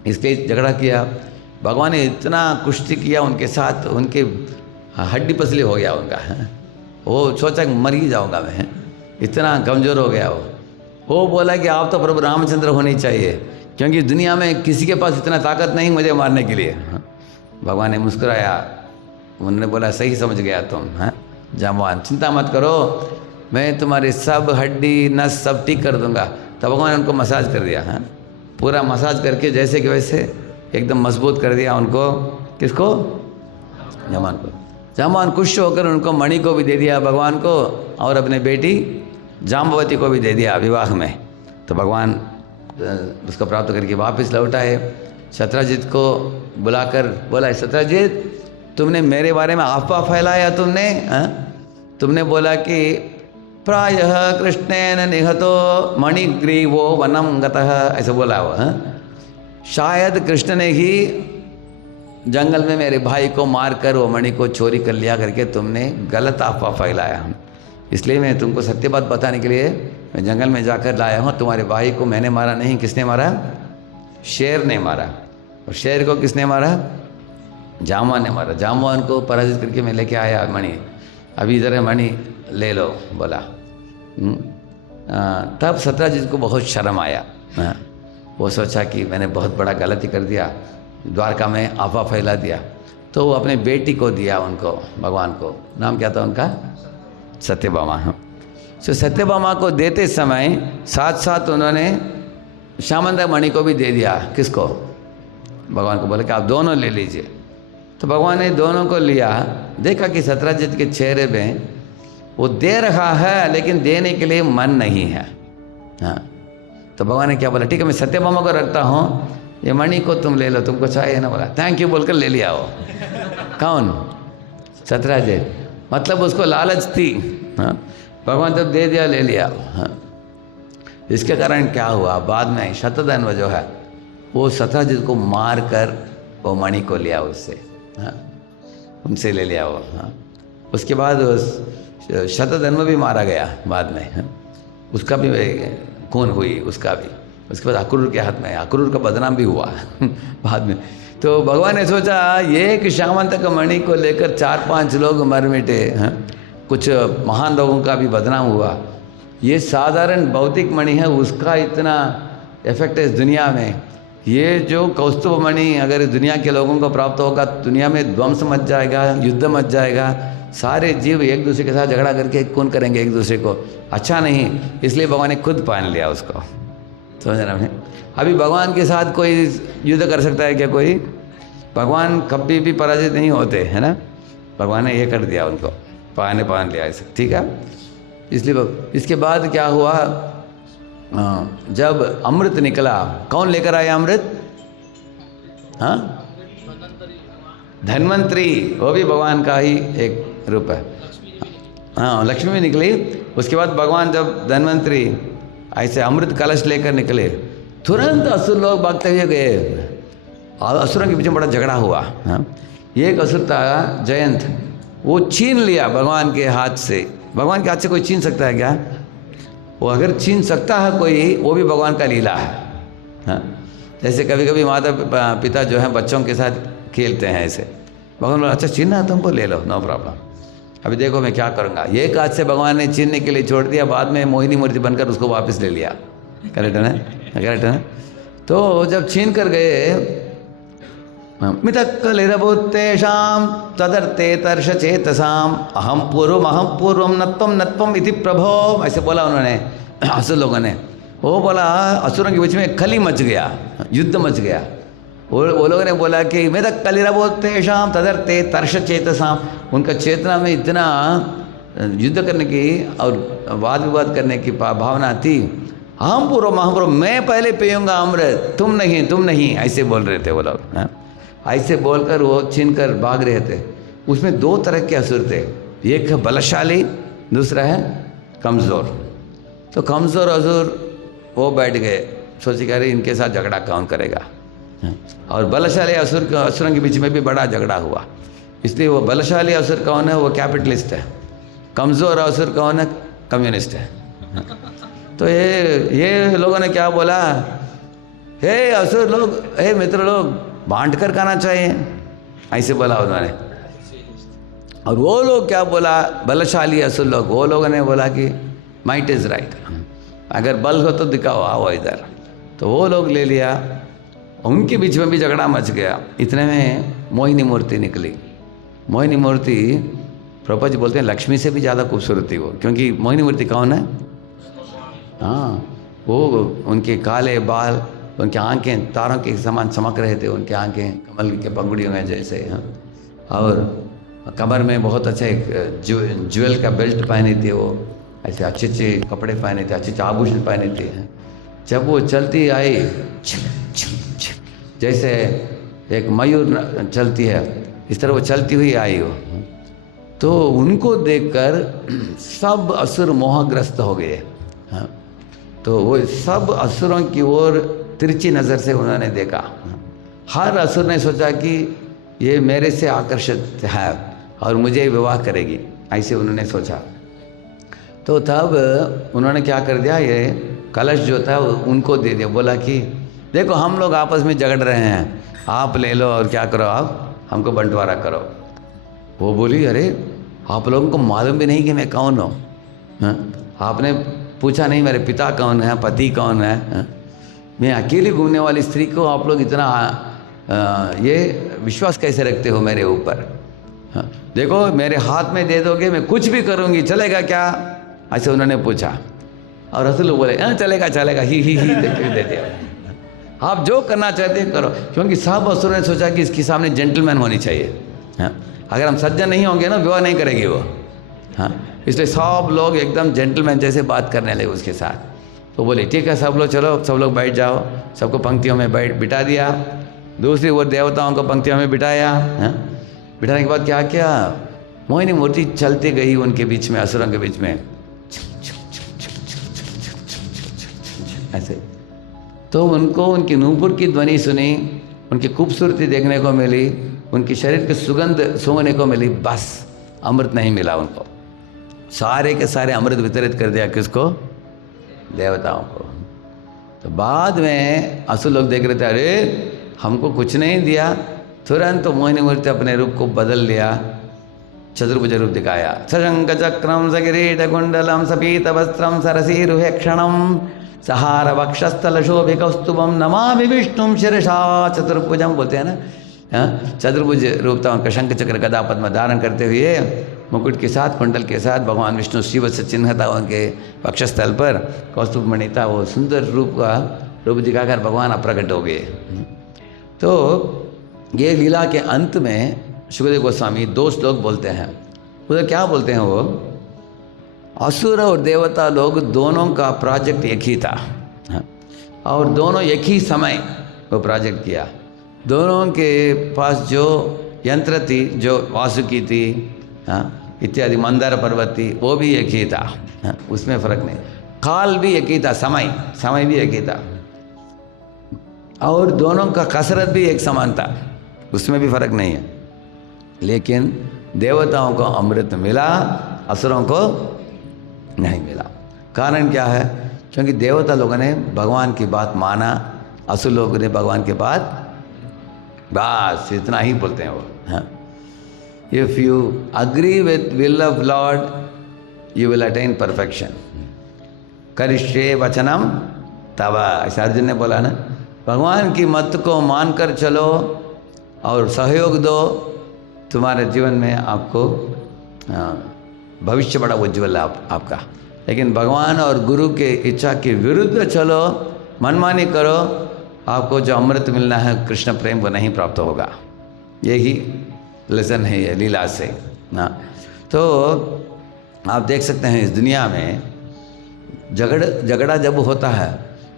इसलिए झगड़ा किया। भगवान ने इतना कुश्ती किया उनके साथ, उनके हड्डी पसली हो गया उनका। वो सोचा कि मर ही जाऊंगा मैं, इतना कमज़ोर हो गया वो बोला कि आप तो प्रभु रामचंद्र होने चाहिए, क्योंकि दुनिया में किसी के पास इतना ताकत नहीं मुझे मारने के लिए। भगवान ने मुस्कुराया, उन्होंने बोला सही समझ गया तुम। हाँ जामवान, चिंता मत करो, मैं तुम्हारे सब हड्डी नस सब ठीक कर दूंगा। तब भगवान ने उनको मसाज कर दिया। हाँ पूरा मसाज करके जैसे कि वैसे एकदम मजबूत कर दिया उनको। किसको? जामवान को। जामवान खुश होकर उनको मणि को भी दे दिया भगवान को, और अपने बेटी जाम्बवती को भी दे दिया विवाह में। तो भगवान उसको प्राप्त करके वापस लौट आए। सत्यजित को बुलाकर बोला, सत्यजित तुमने मेरे बारे में अफवाह फैलाया, तुमने बोला कि प्रायः कृष्णेन निहतो मणिग्रीवो वनम गतः, ऐसा बोला वो। शायद कृष्ण ने ही जंगल में मेरे भाई को मारकर वो मणि को चोरी कर लिया करके तुमने गलत अफवाह फैलाया, इसलिए मैं तुमको सत्य बात बताने के लिए मैं जंगल में जाकर लाया हूँ। तुम्हारे भाई को मैंने मारा नहीं, किसने मारा? शेर ने मारा। और शेर को किसने मारा? जामवान ने मारा। जामवान को पराजित करके मैं लेके आया मणि। अभी इधर है मणि, ले लो बोला। तब सत्यजीत को बहुत शर्म आया। वो सोचा कि मैंने बहुत बड़ा गलती कर दिया, द्वारका में अफवाह फैला दिया। तो वो अपने बेटी को दिया उनको, भगवान को। नाम क्या था उनका? सत्यभामा। तो सत्यभामा को देते समय साथ साथ उन्होंने श्यामंता मणि को भी दे दिया। किसको? भगवान को बोले कि आप दोनों ले लीजिए। तो भगवान ने दोनों को लिया। देखा कि सत्यजीत के चेहरे में वो दे रहा है लेकिन देने के लिए मन नहीं है। हाँ, तो भगवान ने क्या बोला, ठीक है मैं सत्यभामा को रखता हूँ, ये मणि को तुम ले लो, तुमको चाहिए ना। बोला थैंक यू बोलकर ले लिया वो। कौन? सत्यजीत। मतलब उसको लालच थी। हाँ, भगवान जब दे दिया ले लिया। हाँ, इसके कारण क्या हुआ, बाद में शतधन्व जो है वो सत्यजीत को मार कर वो मणि को लिया उससे। हाँ, उनसे ले लिया वो। हाँ, उसके बाद शतधन्व भी मारा गया बाद में। हाँ, उसका भी खून हुई उसका भी। उसके बाद अक्रूर के हाथ में, अक्रूर का बदनाम भी हुआ बाद में। तो भगवान ने सोचा एक श्यामंतक मणि को लेकर 4-5 लोग मर मिटे। हाँ, कुछ महान लोगों का भी बदनाम हुआ। ये साधारण भौतिक मणि है, उसका इतना इफेक्ट है इस दुनिया में। ये जो कौस्तुभ मणि अगर इस दुनिया के लोगों को प्राप्त होगा, दुनिया में ध्वंस मच जाएगा, युद्ध मच जाएगा, सारे जीव एक दूसरे के साथ झगड़ा करके खून करेंगे एक दूसरे को, अच्छा नहीं। इसलिए भगवान ने खुद पहन लिया उसको। समझ रहे हैं? अभी भगवान के साथ कोई युद्ध कर सकता है क्या कोई? भगवान कभी भी पराजित नहीं होते, है ना। भगवान ने ये कर दिया उनको, पहन लिया ऐसे, ठीक है। इसलिए इसके बाद क्या हुआ, जब अमृत निकला, कौन लेकर आया अमृत? हाँ, धन्वंतरी, वो भी भगवान का ही एक रूप है। हाँ, लक्ष्मी भी निकली। उसके बाद भगवान जब धन्वंतरी ऐसे अमृत कलश लेकर निकले, तुरंत असुर लोग भागते हुए गए। असुरों के बीच में बड़ा झगड़ा हुआ। हाँ, एक असुर था जयंत, वो छीन लिया भगवान के हाथ से। भगवान के हाथ से कोई छीन सकता है क्या? वो अगर छीन सकता है कोई, वो भी भगवान का लीला है। हाँ, जैसे कभी कभी माता पिता जो है बच्चों के साथ खेलते हैं ऐसे, भगवान बोला अच्छा छीनना है तुमको, ले लो, नो प्रॉब्लम। अभी देखो मैं क्या करूँगा। एक हाथ से भगवान ने छीनने के लिए छोड़ दिया, बाद में मोहिनी मूर्ति बनकर उसको वापस ले लिया। करेक्ट है ना? करेक्ट है ना? तो जब छीन कर गए, मितक्कलिरभूतेषां तदर्थे तर्ष चेतसाम अहम पूर्वम नत्वम इति प्रभो, ऐसे बोला उन्होंने असुर लोगों ने। वो बोला, असुरों के बीच में खली मच गया, युद्ध मच गया। वो लोगों ने बोला कि मितक्कलिरभूतेषां तदर्थे तर्ष चेतसाम, उनका चेतना में इतना युद्ध करने की और वाद विवाद करने की भावना थी। अहम पूर्व, मैं पहले पीऊँगा अमृत, तुम नहीं, ऐसे बोल रहे थे वो लोग। ऐसे बोलकर वो छीन कर भाग रहे थे। उसमें 2 तरह के असुर थे, एक है बलशाली, दूसरा है कमज़ोर। तो कमज़ोर असुर वो बैठ गए, सोचे कि अरे इनके साथ झगड़ा कौन करेगा। और बलशाली असुरों के बीच में भी बड़ा झगड़ा हुआ। इसलिए वो बलशाली असुर कौन है? वो कैपिटलिस्ट है। कमज़ोर असुर कौन है? कम्युनिस्ट है। तो ये लोगों ने क्या बोला, हे असुर लोग, हे मित्र लोग, बांट कर खाना चाहिए, ऐसे बोला उन्होंने। और वो लोग क्या बोला, बलशाली असुर लोग, वो लोगों ने बोला कि माइट इज़ राइट, अगर बल हो तो दिखाओ, आओ इधर। तो वो लोग ले लिया, उनके बीच में भी झगड़ा मच गया। इतने में मोहिनी मूर्ति निकली। मोहिनी मूर्ति प्रभुपाद जी बोलते हैं लक्ष्मी से भी ज़्यादा खूबसूरत थी वो, क्योंकि मोहिनी मूर्ति कौन है? हाँ, वो उनके काले बाल, उनकी आंखें तारों के समान चमक रहे थे, उनकी आंखें कमल के पंखुड़ियों में जैसे। हाँ, और कमर में बहुत अच्छे ज्वेल का बेल्ट पहने थे वो, ऐसे अच्छे कपड़े पहने थे, अच्छे आभूषण पहने थे। जब वो चलती आई, जैसे एक मयूर चलती है, इस तरह वो चलती हुई आई वो। तो उनको देखकर सब असुर मोहग्रस्त हो गए। हाँ, तो वो सब असुरों की ओर तिरछी नज़र से उन्होंने देखा। हर असुर ने सोचा कि ये मेरे से आकर्षित है और मुझे विवाह करेगी, ऐसे उन्होंने सोचा। तो तब उन्होंने क्या कर दिया, ये कलश जो था उनको दे दिया। बोला कि देखो हम लोग आपस में झगड़ रहे हैं, आप ले लो और क्या करो, आप हमको बंटवारा करो। वो बोली अरे आप लोगों को मालूम भी नहीं कि मैं कौन हूँ, आपने पूछा नहीं मेरे पिता कौन है, पति कौन है, मैं अकेली घूमने वाली स्त्री को आप लोग इतना ये विश्वास कैसे रखते हो मेरे ऊपर। देखो मेरे हाथ में दे दोगे, मैं कुछ भी करूँगी, चलेगा क्या, ऐसे उन्होंने पूछा। और रसूल बोले चलेगा चलेगा, ही दे दिया, आप जो करना चाहते हैं करो। क्योंकि सब असुरों ने सोचा कि इसके सामने जेंटलमैन होनी चाहिए। हाँ, अगर हम सज्जन नहीं होंगे ना, विवाह नहीं करेगी वो। हाँ, इसलिए सब लोग एकदम जेंटलमैन जैसे बात करने लगे उसके साथ। तो बोले ठीक है सब लोग चलो, सब लोग बैठ जाओ। सबको पंक्तियों में बिठा दिया। दूसरी ओर देवताओं को पंक्तियों में बिठाया। बिठाने के बाद क्या किया, मोहिनी मूर्ति चलती गई उनके बीच में, असुरों के बीच में ऐसे। तो उनको उनकी नूपुर की ध्वनि सुनी, उनकी खूबसूरती देखने को मिली, उनकी शरीर की सुगंध सूंघने को मिली, बस अमृत नहीं मिला उनको। सारे के सारे अमृत वितरित कर दिया, किसको, देवताओं को। तो बाद में असुर लोग देख रहे थे, अरे हमको कुछ नहीं दिया। तुरंत तो मोहिनी मूर्ति अपने रूप को बदल लिया, चतुर्भुज रूप दिखाया। सशंक चक्रम सकिरीट कुंडलम सपीत वस्त्रम सरसीरुहे क्षणम सहार वक्षस्थल शोभिकौस्तुभम नमामि विष्णुम शिरसा चतुर्भुजम, बोलते हैं ना। चतुर्भुज रूप था उनका, शंख चक्र गदा पद्म धारण करते हुए मुकुट के साथ, कुंडल के साथ भगवान विष्णु शिव से चिन्ह था उनके वक्षस्थल पर, कौस्तुभ मणि था। वो सुंदर रूप का रूप दिखाकर भगवान अप्रकट हो गए। तो ये लीला के अंत में सुखदेव गोस्वामी दो श्लोक बोलते हैं। उधर क्या बोलते हैं वो, असुर और देवता लोग दोनों का प्रोजेक्ट एक ही था, और दोनों एक ही समय वो प्रोजेक्ट किया। दोनों के पास जो यंत्र थी, जो वासुकी थी, इत्यादि मंदार पर्वत थी, वो भी एक ही था, उसमें फर्क नहीं। काल भी एक ही था, समय भी एक ही था, और दोनों का कसरत भी एक समान था, उसमें भी फर्क नहीं है। लेकिन देवताओं को अमृत मिला, असुरों को नहीं मिला। कारण क्या है, क्योंकि देवता लोगों ने भगवान की बात माना, असुर लोगों ने भगवान की बात, बस इतना ही बोलते हैं वो। If you agree with will of Lord you will attain perfection. करिष्ये वचनम तव, ऐसा अर्जुन ने बोला ना, भगवान की मत को मानकर चलो और सहयोग दो, तुम्हारे जीवन में आपको भविष्य बड़ा उज्ज्वल है आपका। लेकिन भगवान और गुरु के इच्छा के विरुद्ध चलो, मनमानी करो, आपको जो अमृत मिलना है कृष्ण प्रेम वो नहीं प्राप्त होगा। यही लेसन है ये लीला से ना। तो आप देख सकते हैं इस दुनिया में झगड़ा जब होता है,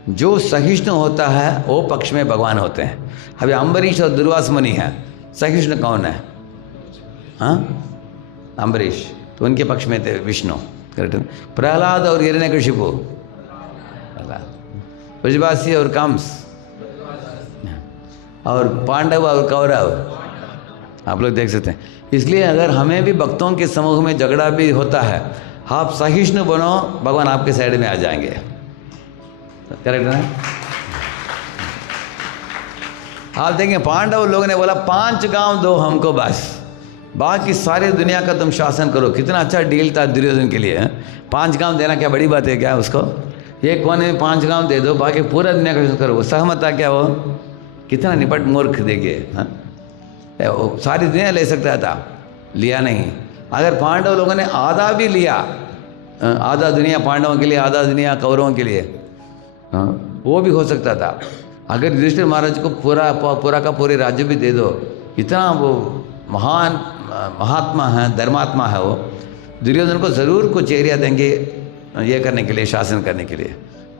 जो सहिष्णु होता है वो पक्ष में भगवान होते हैं। अभी अम्बरीश और दुर्वास मुनि है, सहिष्णु कौन है? अम्बरीश, तो उनके पक्ष में थे विष्णु, करेक्ट। प्रहलाद और हिरण्यकशिपु, ब्रजवासी और कंस, और पांडव और कौरव, आप लोग देख सकते हैं। इसलिए अगर हमें भी भक्तों के समूह में झगड़ा भी होता है, आप सहिष्णु बनो, भगवान आपके साइड में आ जाएंगे, करेक्ट ना। आप देखेंगे पांडव लोगों ने बोला 5 गांव दो हमको, बस बाकी सारी दुनिया का तुम शासन करो। कितना अच्छा डील था दुर्योधन के लिए। 5 गांव देना क्या बड़ी बात है क्या उसको? एक कोने में 5 गांव दे दो, बाकी पूरा दुनिया का शासन करो। वो सहमत था क्या? वो कितना निपट मूर्ख देखिए। सारी दुनिया ले सकता था, लिया नहीं। अगर पांडव लोगों ने आधा भी लिया, आधा दुनिया पांडवों के लिए, आधा दुनिया कौरवों के लिए, वो भी हो सकता था। अगर युधिष्ठिर महाराज को पूरा का पूरे राज्य भी दे दो, इतना वो महान महात्मा है, धर्मात्मा है वो, दुर्योधन को ज़रूर कुछ एरिया देंगे ये करने के लिए, शासन करने के लिए।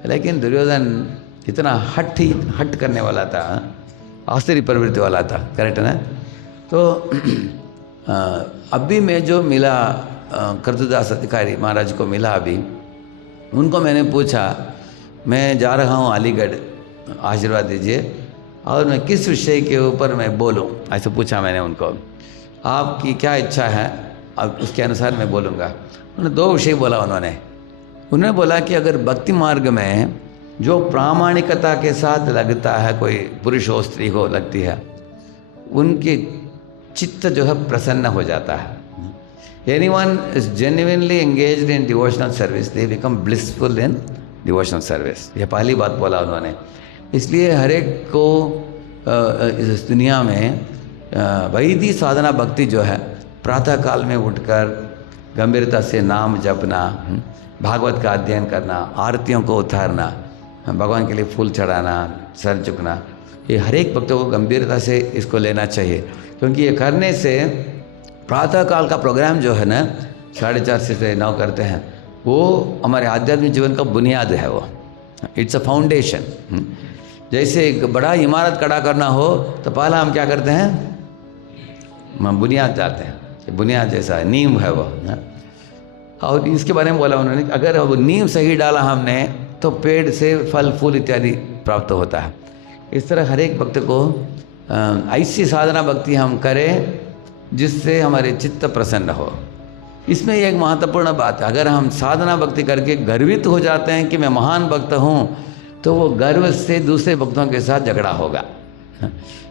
लेकिन दुर्योधन इतना हट करने वाला था, आश्चर्य प्रवृत्ति वाला था, करेक्ट ना। तो अभी मैं जो मिला कर्तदास अधिकारी महाराज को मिला अभी, उनको मैंने पूछा मैं जा रहा हूँ अलीगढ़, आशीर्वाद दीजिए। और मैं किस विषय के ऊपर मैं बोलूं, ऐसे पूछा मैंने उनको। आपकी क्या इच्छा है, अब उसके अनुसार मैं बोलूँगा। उन्होंने 2 विषय बोला। उन्होंने बोला कि अगर भक्ति मार्ग में जो प्रामाणिकता के साथ लगता है, कोई पुरुष हो स्त्री हो लगती है, उनके चित्त जो है प्रसन्न हो जाता है। Anyone is genuinely engaged in devotional service, they become blissful in devotional service। यह पहली बात बोला उन्होंने। इसलिए हर एक को इस दुनिया में वैदिक साधना भक्ति जो है, प्रातः काल में उठकर गंभीरता से नाम जपना, भागवत का अध्ययन करना, आरतियों को उतारना, भगवान के लिए फूल चढ़ाना, सर झुकना, ये हर एक भक्त को गंभीरता से इसको लेना चाहिए। क्योंकि ये करने से प्रातः काल का प्रोग्राम जो है ना 4:30 से 9 करते हैं, वो हमारे आध्यात्मिक जीवन का बुनियाद है। वो इट्स अ फाउंडेशन। जैसे एक बड़ा इमारत खड़ा करना हो तो पहला हम क्या करते हैं, हम बुनियाद डालते हैं। बुनियाद जैसा है, नींव है वो। और इसके बारे में बोला उन्होंने, अगर वो नींव सही डाला हमने तो पेड़ से फल फूल इत्यादि प्राप्त होता है। इस तरह हर एक भक्त को ऐसी साधना भक्ति हम करें जिससे हमारे चित्त प्रसन्न हो। इसमें एक महत्वपूर्ण बात है, अगर हम साधना भक्ति करके गर्वित हो जाते हैं कि मैं महान भक्त हूँ, तो वो गर्व से दूसरे भक्तों के साथ झगड़ा होगा।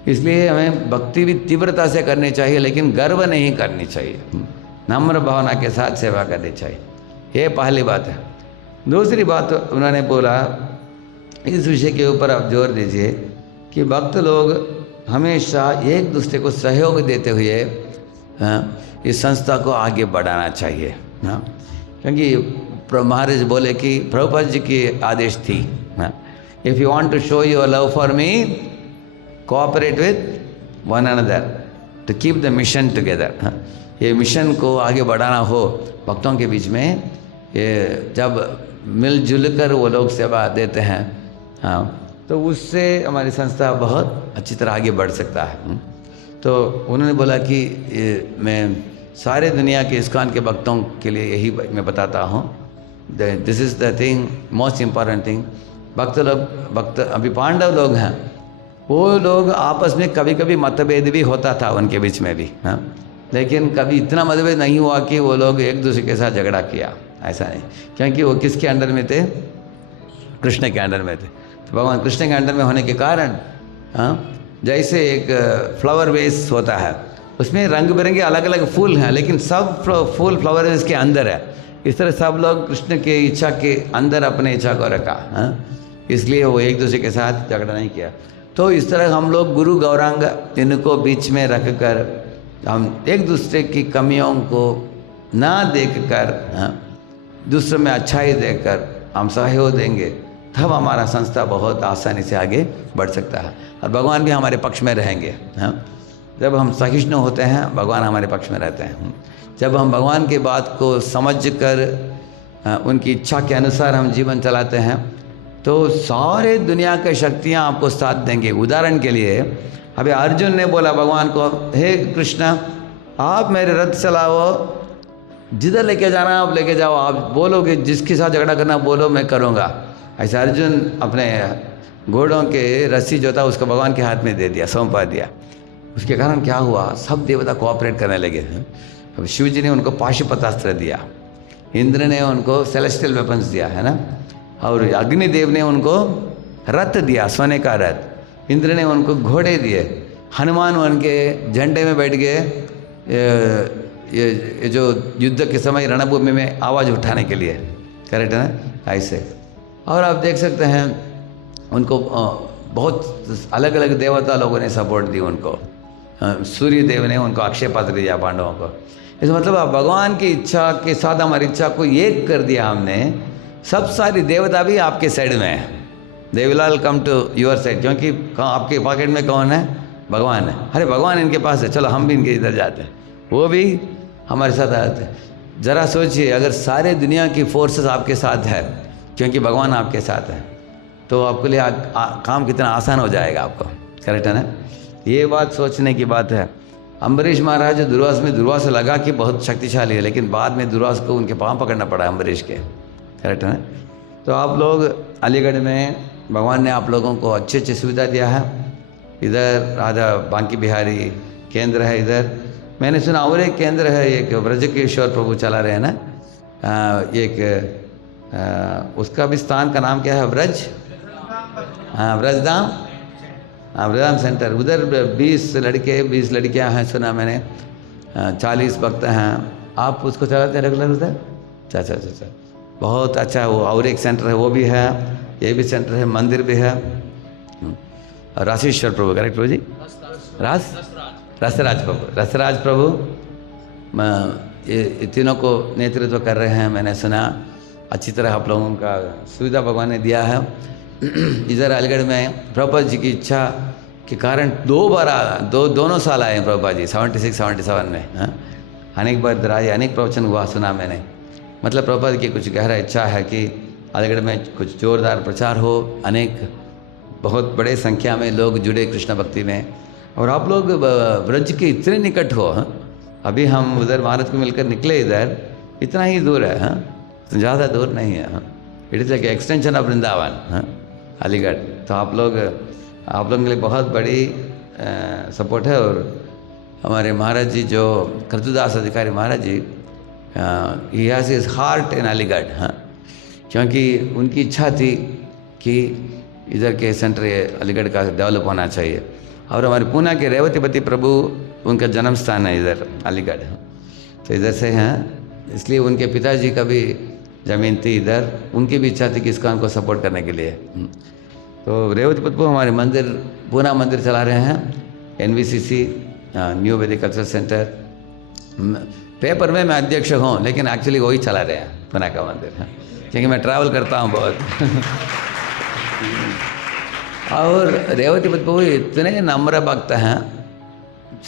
इसलिए हमें भक्ति भी तीव्रता से करनी चाहिए, लेकिन गर्व नहीं करनी चाहिए, नम्र भावना के साथ सेवा करनी चाहिए। ये पहली बात है। दूसरी बात उन्होंने बोला, इस विषय के ऊपर आप जोर दीजिए कि भक्त लोग हमेशा एक दूसरे को सहयोग देते हुए इस संस्था को आगे बढ़ाना चाहिए। क्योंकि महाराज बोले कि प्रभुपाद जी की आदेश थी, if you want to show your love for me, cooperate with one another to keep the mission together. ये मिशन को आगे बढ़ाना हो भक्तों के बीच में, ये जब मिलजुल कर वो लोग सेवा देते हैं, तो उससे हमारी संस्था बहुत अच्छी तरह आगे बढ़ सकता है। तो उन्होंने बोला कि मैं सारे दुनिया के इस्कॉन के भक्तों के लिए यही मैं बताता हूँ, this is the thing, most important thing. भक्त अभी पांडव लोग हैं, वो लोग आपस में कभी कभी मतभेद भी होता था उनके बीच में भी, लेकिन कभी इतना मतभेद नहीं हुआ कि वो लोग एक दूसरे के साथ झगड़ा किया, ऐसा नहीं। क्योंकि वो किसके अंडर में थे, कृष्ण के अंडर में थे। तो भगवान कृष्ण के अंडर में होने के कारण, जैसे एक फ्लावर वेस होता है, उसमें रंग बिरंगे अलग अलग फूल हैं, लेकिन सब फूल फ्लावर वेस के अंदर है। इस तरह सब लोग कृष्ण के इच्छा के अंदर अपने इच्छा को रखा, इसलिए वो एक दूसरे के साथ झगड़ा नहीं किया। तो इस तरह हम लोग गुरु गौरांग इनको बीच में रख कर हम एक दूसरे की कमियों को ना देख कर, दूसरे में अच्छाई देकर हम सहयोग देंगे, तब हमारा संस्था बहुत आसानी से आगे बढ़ सकता है और भगवान भी हमारे पक्ष में रहेंगे। जब हम सहिष्णु होते हैं, भगवान हमारे पक्ष में रहते हैं। जब हम भगवान की बात को समझ कर उनकी इच्छा के अनुसार हम जीवन चलाते हैं, तो सारे दुनिया की शक्तियाँ आपको साथ देंगे। उदाहरण के लिए अभी अर्जुन ने बोला भगवान को, हे कृष्ण आप मेरे रथ चलाओ, जिधर लेके जाना आप लेके जाओ, आप बोलोगे जिसके साथ झगड़ा करना बोलो मैं करूँगा। ऐसा अर्जुन अपने घोड़ों के रस्सी जो था उसको भगवान के हाथ में दे दिया, सौंपा दिया। उसके कारण क्या हुआ, सब देवता कोऑपरेट करने लगे। अब शिव जी ने उनको पाशुपतास्त्र दिया, इंद्र ने उनको सेलेस्टियल वेपन्स दिया, है ना, और अग्निदेव ने उनको रथ दिया, सोने का रथ। इंद्र ने उनको घोड़े दिए, हनुमान उनके झंडे में बैठ गए, ये जो युद्ध के समय रणभूमि में आवाज़ उठाने के लिए, करेक्ट है ना, ऐसे। और आप देख सकते हैं उनको बहुत अलग अलग देवता लोगों ने सपोर्ट दी उनको। सूर्य देव ने उनको अक्षय पात्र दिया पांडवों को। इसका मतलब आप भगवान की इच्छा के साथ हमारी इच्छा को एक कर दिया हमने, सब सारी देवता भी आपके साइड में है। They will all come to your side, क्योंकि आपके पॉकेट में कौन है, भगवान है। अरे भगवान इनके पास है, चलो हम भी इनके इधर जाते हैं, वो भी हमारे साथ आते हैं। ज़रा सोचिए, अगर सारे दुनिया की फोर्सेस आपके साथ है क्योंकि भगवान आपके साथ है, तो आपके लिए काम कितना आसान हो जाएगा आपको, करेक्ट है ना। ये बात सोचने की बात है। अम्बरीश महाराज दुर्वास में दुर्वास लगा कि बहुत शक्तिशाली है, लेकिन बाद में दुर्वास को उनके पाँव पकड़ना पड़ा अम्बरीश के, करेक्ट है ना। तो आप लोग अलीगढ़ में भगवान ने आप लोगों को अच्छी अच्छी सुविधा दिया है, इधर राधा बांकी बिहारी केंद्र है इधर। मैंने सुना और एक केंद्र है, एक ब्रजकिशोर प्रभु चला रहे हैं ना, उसका भी स्थान का नाम क्या है? ब्रज, हाँ ब्रजधाम, हाँ ब्रजधाम सेंटर। उधर 20 लड़के 20 लड़कियां हैं सुना मैंने, 40 भक्त हैं। आप उसको चलाते हैं रेगुलर उधर? अच्छा, बहुत अच्छा। वो और एक सेंटर है, वो भी है, ये भी सेंटर है, मंदिर भी है। और राशेश्वर प्रभु, करेक्ट प्रभु जी? रसराज प्रभु ये तीनों को नेतृत्व कर रहे हैं। मैंने सुना अच्छी तरह आप लोगों का सुविधा भगवान ने दिया है। इधर अलीगढ़ में प्रभुपाद जी की इच्छा के कारण दोनों साल आए प्रभुपाद जी, 76-77 में। हाँ, अनेक बार इधर आए, अनेक प्रवचन हुआ सुना मैंने। मतलब प्रभुपाद की कुछ गहरा इच्छा है कि अलीगढ़ में कुछ जोरदार प्रचार हो, अनेक बहुत बड़े संख्या में लोग जुड़े कृष्ण भक्ति में, और आप लोग ब्रज के इतने निकट हो। हाँ, अभी हम उधर महाराज को मिलकर निकले, इधर इतना ही दूर है, हाँ ज़्यादा दूर नहीं है। हाँ, it is like extension of Vrindavan, हाँ अलीगढ़। तो आप लोगों के लिए बहुत बड़ी सपोर्ट है। और हमारे महाराज जी जो Kritudas Adhikari Maharaj ji, he has his heart in Aligarh. हाँ, क्योंकि उनकी इच्छा थी कि इधर के सेंटर अलीगढ़ का डेवलप होना चाहिए। और हमारे पूना के रेवतीपति प्रभु, उनका जन्म स्थान है इधर अलीगढ़, तो इधर से हैं, इसलिए उनके पिताजी का भी ज़मीन थी इधर। उनकी भी इच्छा थी कि इसका उनको सपोर्ट करने के लिए। तो रेवतीपति प्रभु हमारे मंदिर, पूना मंदिर चला रहे हैं, NVCC न्यू वैदिक कल्चरल सेंटर। पेपर में मैं अध्यक्ष हूँ, लेकिन एक्चुअली वही चला रहे हैं पूना का मंदिर, क्योंकि मैं ट्रैवल करता हूँ बहुत। और रेवतीपति प्रभु इतने नम्र भक्त हैं,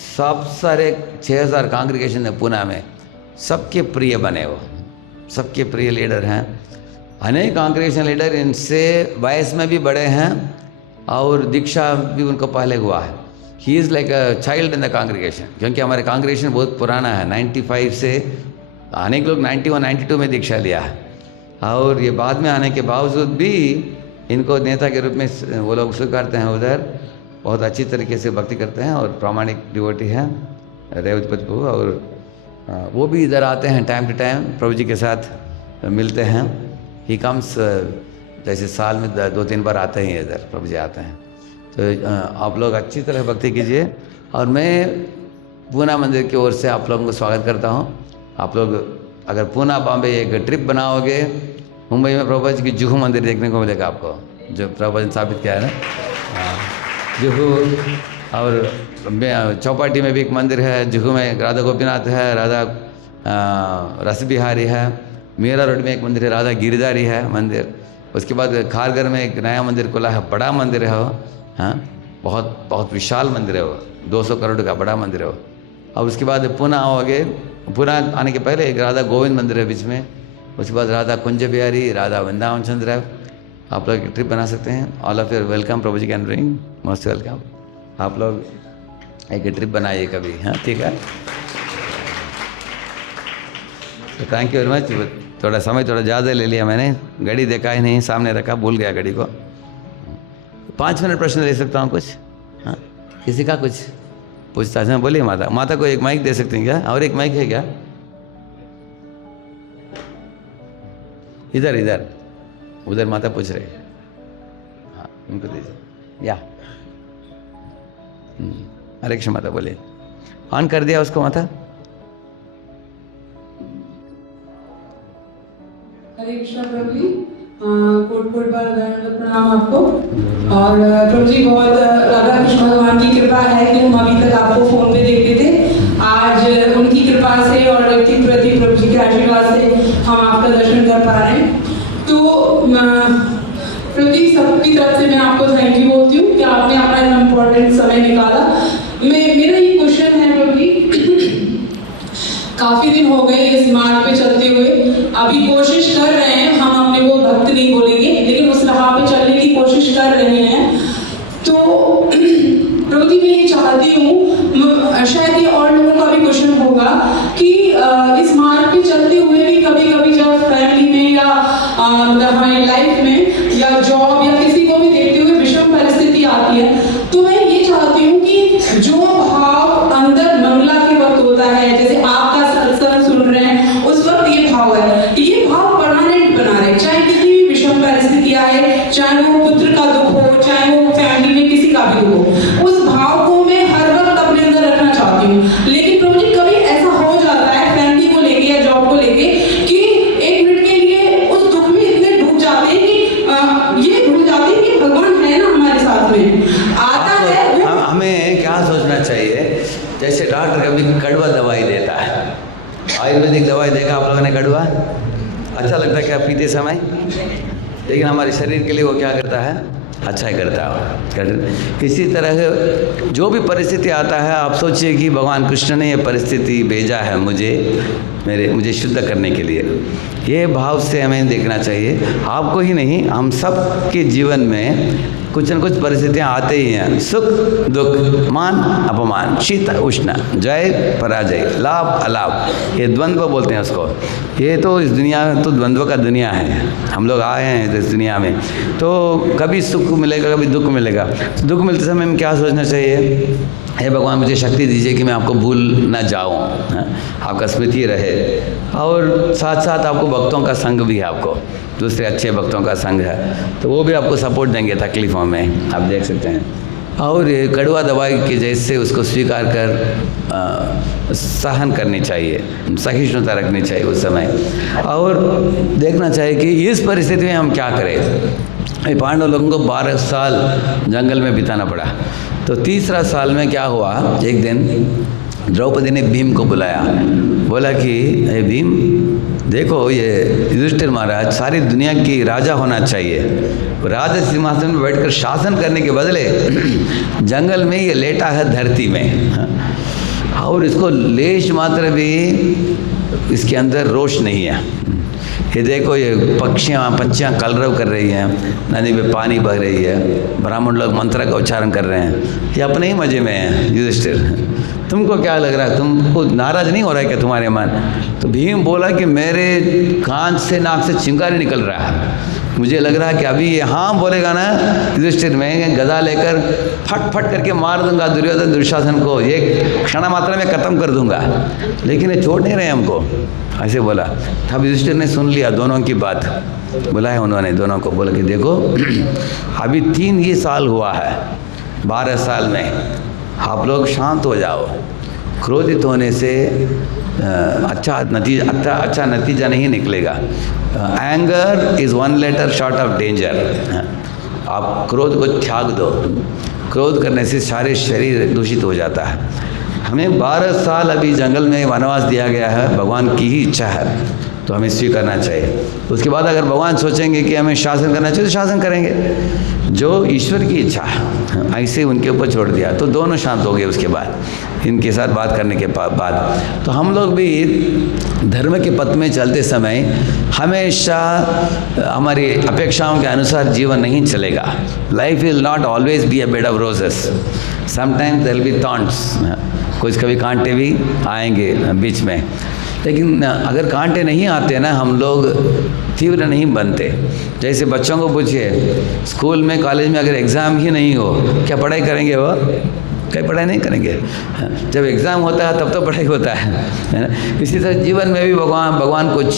सब सारे 6000 कांग्रीगेशन है पूना में, सबके प्रिय बने, वो सबके प्रिय लीडर हैं। अनेक कांग्रीगेशन लीडर इनसे वयस में भी बड़े हैं, और दीक्षा भी उनको पहले हुआ है। He is like a child in the congregation, क्योंकि हमारे कांग्रीगेशन बहुत पुराना है, 95 से, अनेक लोग 91-92 में दीक्षा लिया है। और ये बाद में आने के बावजूद भी इनको नेता के रूप में वो लोग स्वीकारते हैं। उधर बहुत अच्छी तरीके से भक्ति करते हैं और प्रामाणिक डिवोटी हैं रेवतीपति प्रभु। और वो भी इधर आते हैं टाइम टू टाइम, प्रभु जी के साथ मिलते हैं। ही कम्स, जैसे साल में 2-3 बार आते हैं इधर, प्रभु जी आते हैं। तो आप लोग अच्छी तरह भक्ति कीजिए। और मैं पूना मंदिर की ओर से आप लोगों को स्वागत करता हूँ। आप लोग अगर पूना बॉम्बे एक ट्रिप बनाओगे, मुंबई में प्रभुपाद जी की जुहू मंदिर देखने को मिलेगा आपको, जो प्रभुपाद ने स्थापित किया है ना, जुहू। और चौपाटी में भी एक मंदिर है, जुहू में राधा गोपीनाथ है, राधा रस बिहारी है। मीरा रोड में एक मंदिर है, राधा गिरधारी है मंदिर। उसके बाद खारघर में एक नया मंदिर खुला है, बड़ा मंदिर है वो, हाँ बहुत बहुत विशाल मंदिर है वो, 200 करोड़ का बड़ा मंदिर है वो। और उसके बाद पुणे आओगे, पुणे आने के पहले एक राधा गोविंद मंदिर है बीच में। उसके बाद राधा कुंज बिहारी, राधा वृंदावन चंद्र। आप लोग एक ट्रिप बना सकते हैं। All of your welcome, Prabhu ji can bring, most welcome. आप लोग एक ट्रिप बनाइए कभी, हाँ ठीक है। तो थैंक यू वेरी मच। थोड़ा समय थोड़ा ज़्यादा ले लिया मैंने, घड़ी देखा ही नहीं, सामने रखा, भूल गया घड़ी को। 5 मिनट प्रश्न ले सकता हूँ कुछ? हाँ, किसी का कुछ पूछताछ में बोलिए। माता को एक माइक दे सकते हैं क्या? और एक माइक है क्या? इधर उधर माता पूछ रही है, हाँ उनको दीजिए। या हरे कृष्ण माता बोलिए। ऑन कर दिया उसको माता? हरे कृष्ण प्रभु जी, कोट बार प्रणाम आपको। और प्रभु जी बहुत राधा कृष्ण भगवान की कृपा है कि हम अभी तक आपको फोन पे देखते थे। आज उनकी कृपा से और व्यक्ति प्रति प्रभु जी के आशीर्वाद से हम आपका दर्शन कर पा रहे हैं। तो प्रभु जी सबकी तरफ से मैं आपको थैंक यू बोलती हूँ कि आपने अपना इम्पोर्टेंट समय निकाला। मेरा ये क्वेश्चन है प्रभु जी, काफी दिन हो गए इस मार्ग पे चलते हुए, अभी कोशिश कर रहे हैं, हम अपने को भक्त नहीं बोलेंगे, लेकिन उस राह पे चलने की कोशिश कर रहे हैं। तो प्रभु जी मैं ये चाहती हूँ, शायद ये और लोगों का भी क्वेश्चन होगा कि इस मार्ग पे चलते हुए भी कभी कभी जब फैमिली में या हमारी लाइफ में या जॉब या किसी को भी देखते हुए विषम परिस्थिति आती है, तो मैं ये चाहती चाहे वो पुत्र का दुख हो, चाहे वो फैमिली में किसी का भी दुख हो, उस भाव को मैं हर वक्त अपने अंदर रखना चाहती हूँ। लेकिन प्रभु जी कभी ऐसा हो जाता है फैमिली को लेके या जॉब को लेके कि एक मिनट के लिए उस दुख में इतने डूब जाते हैं कि ये भूल जाते हैं कि भगवान है ना हमारे साथ में, आता है। हमें क्या सोचना चाहिए, जैसे डॉक्टर कभी कड़वा दवाई देता है, आयुर्वेदिक दवाई देखा आप लोगों ने कड़वा, अच्छा लगता है क्या पीते समय, लेकिन हमारे शरीर के लिए वो क्या करता है, अच्छा ही करता है। इसी तरह जो भी परिस्थिति आता है आप सोचिए कि भगवान कृष्ण ने ये परिस्थिति भेजा है मुझे शुद्ध करने के लिए, ये भाव से हमें देखना चाहिए। आपको ही नहीं, हम सब के जीवन में कुछ न कुछ परिस्थितियाँ आते ही हैं, सुख दुख, मान अपमान, शीत उष्ण, जय पराजय, लाभ अलाभ, ये द्वंद्व बोलते हैं उसको। ये तो इस दुनिया में तो द्वंद्व का दुनिया है, हम लोग आए हैं इस दुनिया में, तो कभी सुख मिलेगा कभी दुख मिलेगा। तो दुख मिलते समय में क्या सोचना चाहिए, हे भगवान मुझे शक्ति दीजिए कि मैं आपको भूल न जाऊँ, आपका स्मृति रहे, और साथ साथ आपको भक्तों का संग भी है, आपको दूसरे अच्छे भक्तों का संग है, तो वो भी आपको सपोर्ट देंगे तकलीफ़ों में, आप देख सकते हैं। और ये कड़वा दवाई के जैसे उसको स्वीकार कर सहन करनी चाहिए, सहिष्णुता रखनी चाहिए उस समय, और देखना चाहिए कि इस परिस्थिति में हम क्या करें। पांडव लोगों को 12 साल जंगल में बिताना पड़ा, तो तीसरा साल में क्या हुआ, एक दिन द्रौपदी ने भीम को बुलाया, बोला कि हे भीम देखो ये युधिष्ठिर महाराज सारी दुनिया की राजा होना चाहिए, राज सिंहासन में बैठकर शासन करने के बदले जंगल में ये लेटा है धरती में, और इसको लेश मात्र भी इसके अंदर रोष नहीं है। ये देखो ये पंछियाँ कलरव कर रही हैं, नदी में पानी बह रही है, ब्राह्मण लोग मंत्र का उच्चारण कर रहे हैं, ये अपने ही मजे में हैं। युधिष्ठिर तुमको क्या लग रहा है, तुमको नाराज नहीं हो रहा है क्या तुम्हारे मन? तो भीम बोला कि मेरे कान से नाक से चिंगारी निकल रहा है, मुझे लग रहा है कि अभी ये हाँ बोलेगा ना युधिष्ठिर में गदा लेकर फट फट करके मार दूंगा दुर्योधन दुशासन को, ये क्षण मात्रा में ख़त्म कर दूंगा, लेकिन ये छोड़ नहीं रहे हमको, ऐसे बोला। तब युधिष्ठिर ने सुन लिया दोनों की बात, बुलाया उन्होंने दोनों को, बोला कि देखो अभी 3 ही साल हुआ है, 12 साल में आप लोग शांत हो जाओ, क्रोधित होने से अच्छा नतीजा नहीं निकलेगा। Anger is 1 letter short of danger, आप क्रोध को त्याग दो, क्रोध करने से सारे शरीर दूषित हो जाता है। हमें 12 साल अभी जंगल में वनवास दिया गया है, भगवान की ही इच्छा है तो हमें स्वीकारना चाहिए। उसके बाद अगर भगवान सोचेंगे कि हमें शासन करना चाहिए तो शासन करेंगे, जो ईश्वर की इच्छा है ऐसे उनके ऊपर छोड़ दिया, तो दोनों शांत हो गए। उसके बाद इनके साथ बात करने के बाद तो हम लोग भी धर्म के पथ में चलते समय हमेशा हमारी अपेक्षाओं के अनुसार जीवन नहीं चलेगा। Life will not always be a bed of roses, sometimes there will be thorns, कुछ कभी कांटे भी आएंगे बीच में, लेकिन अगर कांटे नहीं आते ना हम लोग तीव्र नहीं बनते। जैसे बच्चों को पूछिए स्कूल में कॉलेज में अगर एग्ज़ाम ही नहीं हो क्या पढ़ाई करेंगे, वो कहीं पढ़ाई नहीं करेंगे। जब एग्ज़ाम होता है तब तो पढ़ाई होता है ना। इसी तरह जीवन में भी भगवान कुछ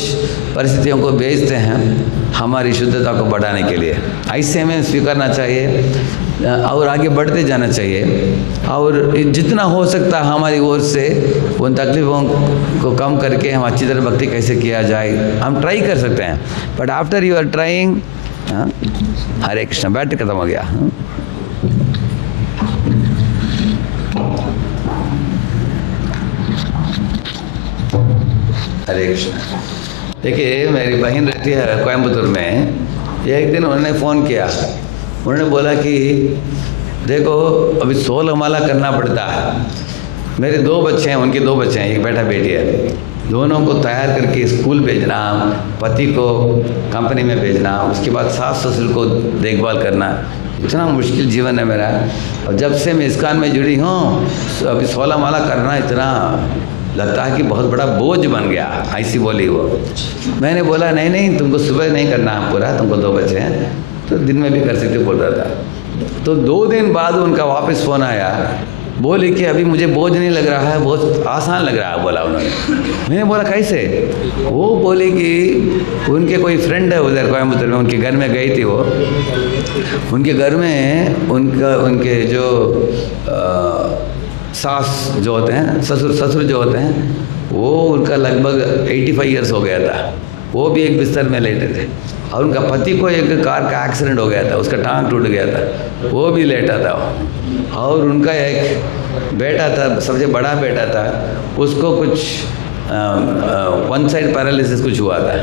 परिस्थितियों को भेजते हैं हमारी शुद्धता को बढ़ाने के लिए, ऐसे हमें स्वीकारना चाहिए और आगे बढ़ते जाना चाहिए, और जितना हो सकता है हमारी ओर से उन तकलीफ़ों को कम करके हम अच्छी तरह भक्ति कैसे किया जाए हम ट्राई कर सकते हैं। But after you are trying, Hare Krishna, बैठ खत्म हो गया। हरे कृष्ण। देखिए मेरी बहन रहती है कोयम्बतूर में, एक दिन उन्होंने फ़ोन किया, उन्होंने बोला कि देखो अभी 16 माला करना पड़ता है, मेरे 2 बच्चे हैं, उनके 2 बच्चे हैं, एक बेटा बेटी है, दोनों को तैयार करके स्कूल भेजना, पति को कंपनी में भेजना, उसके बाद सास ससुर को देखभाल करना, इतना मुश्किल जीवन है मेरा। और जब से मैं इस्कॉन में जुड़ी हूँ तो अभी 16 माला करना इतना लगता है कि बहुत बड़ा बोझ बन गया, ऐसी बोली वो। मैंने बोला नहीं तुमको सुबह नहीं करना है पूरा, तुमको 2 बच्चे हैं तो दिन में भी कर सकते बोल रहा था। तो 2 दिन बाद उनका वापस फ़ोन आया बोले कि अभी मुझे बोझ नहीं लग रहा है, बहुत आसान लग रहा है, बोला उन्होंने। मैंने बोला कैसे? वो बोले कि उनके कोई फ्रेंड है उधर कोयम्बतूर में, उनके घर में गई थी वो। उनके घर में उनके जो सास जो होते हैं, ससुर जो होते हैं, वो उनका लगभग 85 ईयर्स हो गया था। वो भी एक बिस्तर में लेटे थे और उनका पति को एक कार का एक्सीडेंट हो गया था, उसका टांग टूट गया था, वो भी लेटा था। और उनका एक बेटा था, सबसे बड़ा बेटा था, उसको कुछ वन साइड पैरालिसिस कुछ हुआ था।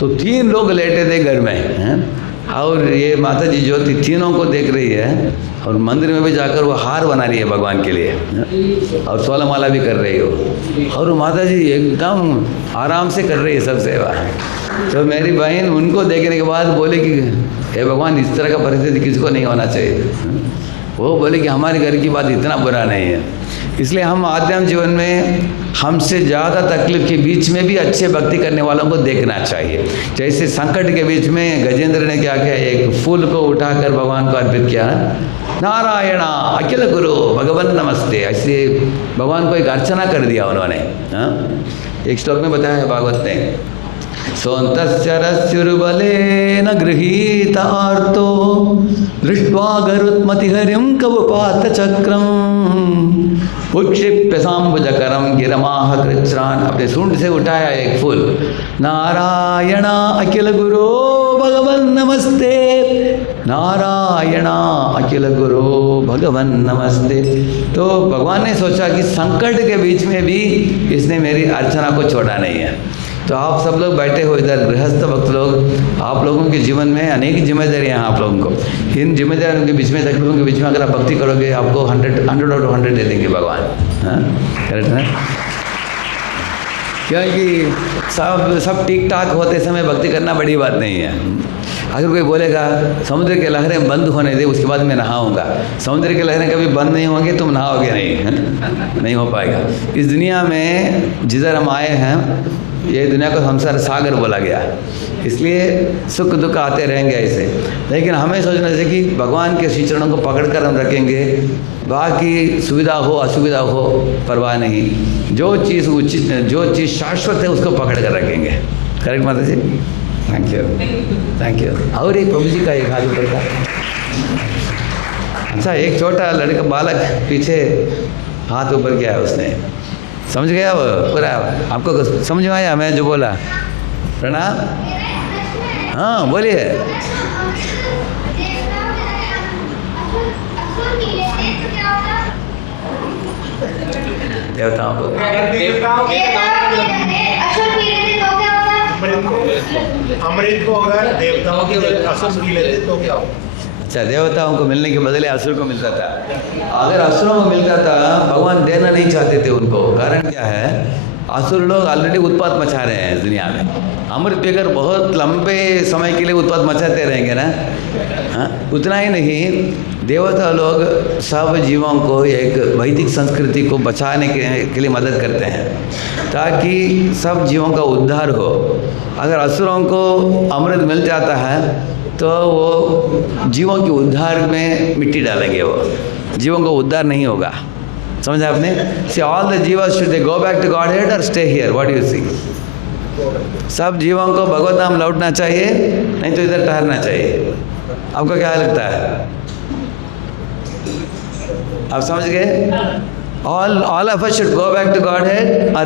तो 3 लोग लेटे थे घर में हैं? और ये माता जी जो थी तीनों को देख रही है और मंदिर में भी जाकर वो हार बना रही है भगवान के लिए और 16 माला भी कर रही हो। और माता जी एकदम आराम से कर रही है सब सेवा। तो मेरी बहन उनको देखने के बाद बोले कि हे भगवान, इस तरह का परिस्थिति किसको नहीं होना चाहिए। वो बोले कि हमारे घर की बात इतना बुरा नहीं है। इसलिए हम आध्यात्मिक जीवन में हमसे ज़्यादा तकलीफ के बीच में भी अच्छे भक्ति करने वालों को देखना चाहिए। जैसे संकट के बीच में गजेंद्र ने क्या किया, एक फूल को उठाकर भगवान को अर्पित किया, नारायण अखिल गुरु भगवन नमस्ते, ऐसे भगवान को एक अर्चना कर दिया उन्होंने। एक श्लोक में बताया है भागवत ने, सोऽन्तश्चरस्युर्बलेन गृहीतार्तो दृष्ट्वा गरुत्मतिहरिं कवपातचक्रम् उक्षिप्य साम्बुजकरं गिरमाह कृच्छ्रान्। अपने सूंड से उठाया एक फूल, नारायण अखिल गुरो भगवन नमस्ते, नारायण अखिल गुरो भगवन नमस्ते। तो भगवान ने सोचा कि संकट के बीच में भी इसने मेरी अर्चना को छोड़ा नहीं है। तो आप सब लोग बैठे हो इधर, गृहस्थ भक्त लोग, आप लोगों के जीवन में अनेक जिम्मेदारियां हैं आप लोगों को। इन जिम्मेदारियों के बीच में, तकलीफों के बीच में अगर आप भक्ति करोगे, आपको 100 आउट ऑफ 100 दे देंगे भगवान। हाँ, करेक्ट है? क्योंकि सब ठीक ठाक होते समय भक्ति करना बड़ी बात नहीं है। अगर कोई बोलेगा समुद्र की लहरें बंद होने दे, उसके बाद मैं नहाऊंगा, समुद्र की लहरें कभी बंद नहीं होंगी, तुम नहाओगे नहीं, नहीं हो पाएगा। इस दुनिया में जिधर हम आए हैं, ये दुनिया को संसार सागर बोला गया, इसलिए सुख दुख आते रहेंगे ऐसे। लेकिन हमें सोचना चाहिए कि भगवान के श्री चरणों को पकड़कर हम रखेंगे, बाकी सुविधा हो असुविधा हो परवाह नहीं, जो चीज़ उचित, जो चीज़ शाश्वत है उसको पकड़ कर रखेंगे। करेक्ट माता जी? Thank you, thank you. और एक प्रभु जी का एक हाथ ऊपर का, अच्छा, एक छोटा लड़का बालक पीछे हाथ ऊपर किया है उसने, समझ गया वो पूरा? आपको समझ में आया मैं जो बोला? प्रणाम। हाँ बोलिए। देवताओं को अमृत को अगर देवताओं के असुर पी लेते तो क्या होगा? अच्छा, देवताओं को मिलने के बदले असुर को मिलता था। अगर असुरों को मिलता था, भगवान देना नहीं चाहते थे उनको। कारण क्या है? असुर लोग ऑलरेडी उत्पात मचा रहे हैं इस दुनिया में। अमृत पीकर बहुत लंबे समय के लिए उत्पात मचाते रहेंगे ना। हाँ, उतना ही नहीं, देवता लोग सब जीवों को एक वैदिक संस्कृति को बचाने के लिए मदद करते हैं, ताकि सब जीवों का उद्धार हो। अगर असुरों को अमृत मिल जाता है तो वो जीवों के उद्धार में मिट्टी डालेंगे, वो जीवों का उद्धार नहीं होगा। समझा आपने? सी ऑल द जीवास should they go back to Godhead और stay here, what you see? सब जीवों को भगवत नाम लौटना चाहिए, नहीं तो इधर ठहरना चाहिए। आपको क्या लगता है? आप समझ गए? all of us should go back to Godhead or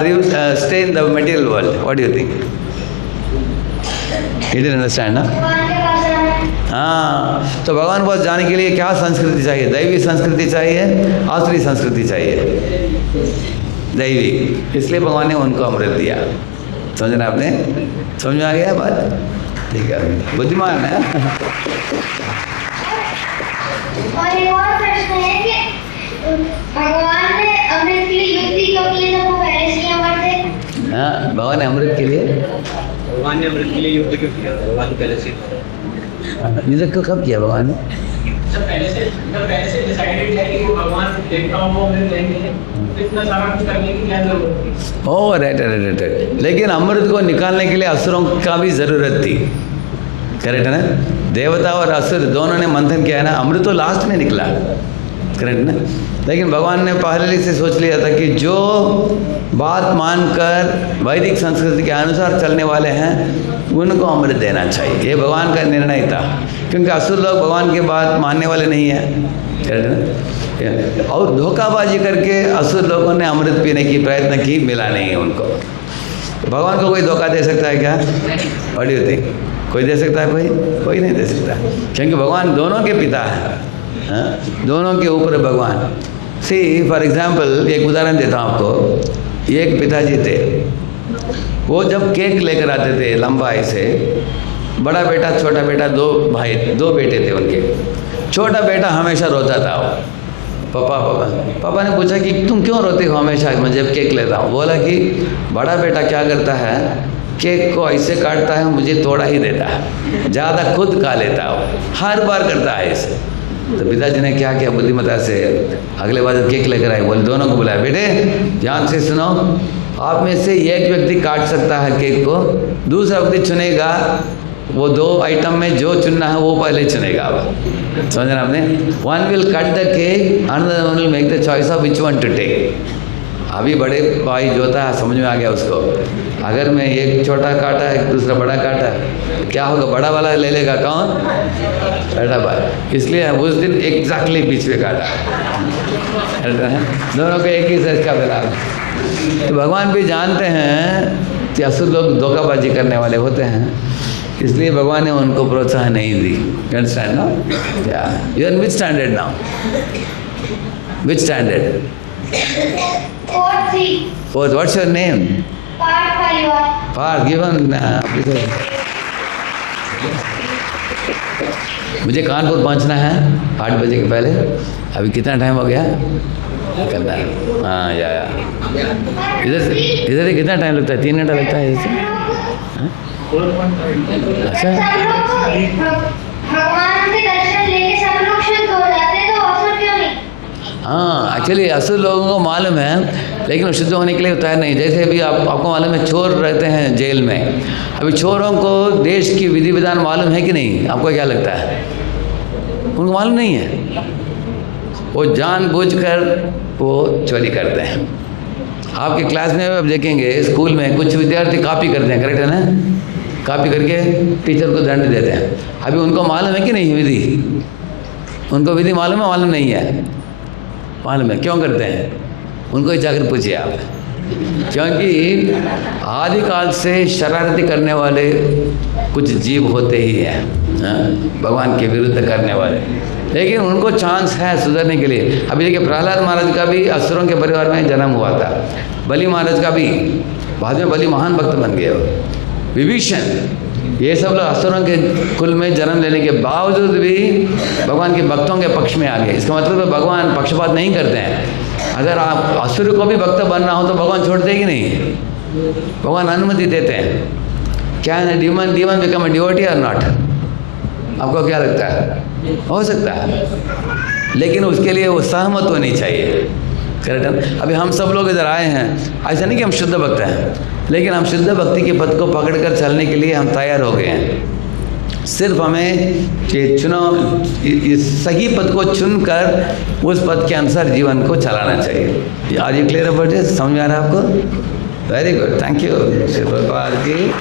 stay in the material world. What do you think? You didn't understand, ना? हाँ, तो भगवान को जाने के लिए क्या संस्कृति चाहिए? दैवी संस्कृति चाहिए, आसुरी संस्कृति चाहिए, दैवी। इसलिए भगवान ने उनको अमृत दिया। समझना आपने? समझ में आ गया बात? ठीक है, बुद्धिमान है। और एक और प्रश्न है कि भगवान ने अमृत के लिए युक्ति क्यों की जब वो पहले से ही अमर थे? हाँ, भगवान ने अमृत के लिए, भगवान ने अमृत के लिए युद्ध क्यों किया? भगवान पहले से युद्ध को कब किया भगवान ने? जब पहले से डिसाइडेड है कि वो भगवान देवताओं को अमृत देंगे, तो इतना सारा कुछ करने की क्या जरूरत थी? Oh right. लेकिन अमृत को निकालने के लिए असुरों का भी ज़रूरत थी। करेक्ट है ना? देवता और असुर दोनों ने मंथन किया है ना, अमृत तो लास्ट में निकला। करेक्ट ना? लेकिन भगवान ने पहले से सोच लिया था कि जो बात मानकर वैदिक संस्कृति के अनुसार चलने वाले हैं उनको अमृत देना चाहिए। ये भगवान का निर्णय था, क्योंकि असुर लोग भगवान के बात मानने वाले नहीं हैं और धोखाबाजी करके असुर लोगों ने अमृत पीने की प्रयत्न की, मिला नहीं है उनको। भगवान को कोई धोखा दे सकता है क्या? What do you think? कोई दे सकता है? कोई नहीं दे सकता, क्योंकि भगवान दोनों के पिता हैं, दोनों के ऊपर भगवान। सी फॉर एग्जाम्पल एक उदाहरण देता हूँ आपको। एक पिताजी थे, वो जब केक लेकर आते थे लंबाई से, बड़ा बेटा छोटा बेटा दो बेटे थे उनके। छोटा बेटा हमेशा रोता था, पापा ने पूछा कि तुम क्यों रोते हो हमेशा मैं जब केक लेता हूँ? बोला कि बड़ा बेटा क्या करता है, केक को ऐसे काटता है, मुझे थोड़ा ही देता है, ज़्यादा खुद खा लेता है, हर बार करता है ऐसे। तो पिताजी ने क्या किया बुद्धिमत्ता से, अगले बार जब केक लेकर आए बोले दोनों को बुलाया, बेटे ध्यान से सुनो, आप में से एक व्यक्ति काट सकता है केक को, दूसरा व्यक्ति चुनेगा, वो दो आइटम में जो चुनना है वो पहले चुनेगा। आप समझना आपने? One will cut the cake, another one will make the choice of which one to take. अभी बड़े भाई जो था समझ में आ गया उसको, अगर मैं एक छोटा काटा एक दूसरा बड़ा काटा क्या होगा, बड़ा वाला ले लेगा कौन? छोटा भाई। इसलिए उस दिन एग्जैक्टली बीच में काटा, दोनों को एक ही साइज का मिला। तो भगवान भी जानते हैं कि असुर लोग धोखाबाजी करने वाले होते हैं, इसलिए भगवान ने उनको प्रोत्साहन नहीं दी। You understand now? You are which standard now? Which standard? Fourth. What's your name? Parth. Given. मुझे कानपुर पहुंचना है 8 बजे के पहले। अभी कितना टाइम हो गया? करना है। हाँ या इधर से कितना टाइम लगता है? 3 घंटा लगता है इधर से? अच्छा, भगवान के दर्शन लेके सब लोग शुद्ध हो जाते हैं, तो असुर क्यों नहीं? हाँ एक्चुअली असुर लोगों को मालूम है, लेकिन शुद्ध होने के लिए तैयार नहीं। जैसे अभी आपको मालूम है चोर रहते हैं जेल में, अभी चोरों को देश की विधि विधान मालूम है कि नहीं? आपको क्या लगता है? उनको मालूम नहीं है, वो जानबूझकर वो चोरी करते हैं। आपके क्लास में आप देखेंगे स्कूल में कुछ विद्यार्थी कॉपी करते हैं, करेक्ट है ना? कॉपी करके टीचर को दंड देते हैं। अभी उनको मालूम है कि नहीं विधि? उनको विधि मालूम है? मालूम नहीं है? मालूम है। क्यों करते हैं? उनको ही जाकर पूछिए आप। क्योंकि आदिकाल से शरारती करने वाले कुछ जीव होते ही हैं, भगवान के विरुद्ध करने वाले, लेकिन उनको चांस है सुधरने के लिए। अभी देखिए प्रहलाद महाराज का भी असुरों के परिवार में जन्म हुआ था, बलि महाराज का भी, बाद में बलि महान भक्त बन गए, विभीषण, ये सब लोग असुरों के कुल में जन्म लेने के बावजूद भी भगवान के भक्तों के पक्ष में आ गए। इसका मतलब है भगवान पक्षपात नहीं करते हैं। अगर आप असुर को भी भक्त बनना हो तो भगवान छोड़ते कि नहीं? भगवान अनुमति देते हैं। क्या है डीमन बिकम अ डिवोटी और नॉट? आपको क्या लगता है? हो सकता है, लेकिन उसके लिए वो सहमत होनी चाहिए, करेक्ट है? अभी हम सब लोग इधर आए हैं, ऐसा नहीं कि हम शुद्ध भक्त हैं, लेकिन हम शुद्ध भक्ति के पद को पकड़कर चलने के लिए हम तैयार हो गए हैं। सिर्फ हमें सही पद को चुनकर उस पद के अनुसार जीवन को चलाना चाहिए। आज ये क्लियर अबाउट इट? समझ में आ रहा है आपको? Very good, thank you. Shri Prabhupada की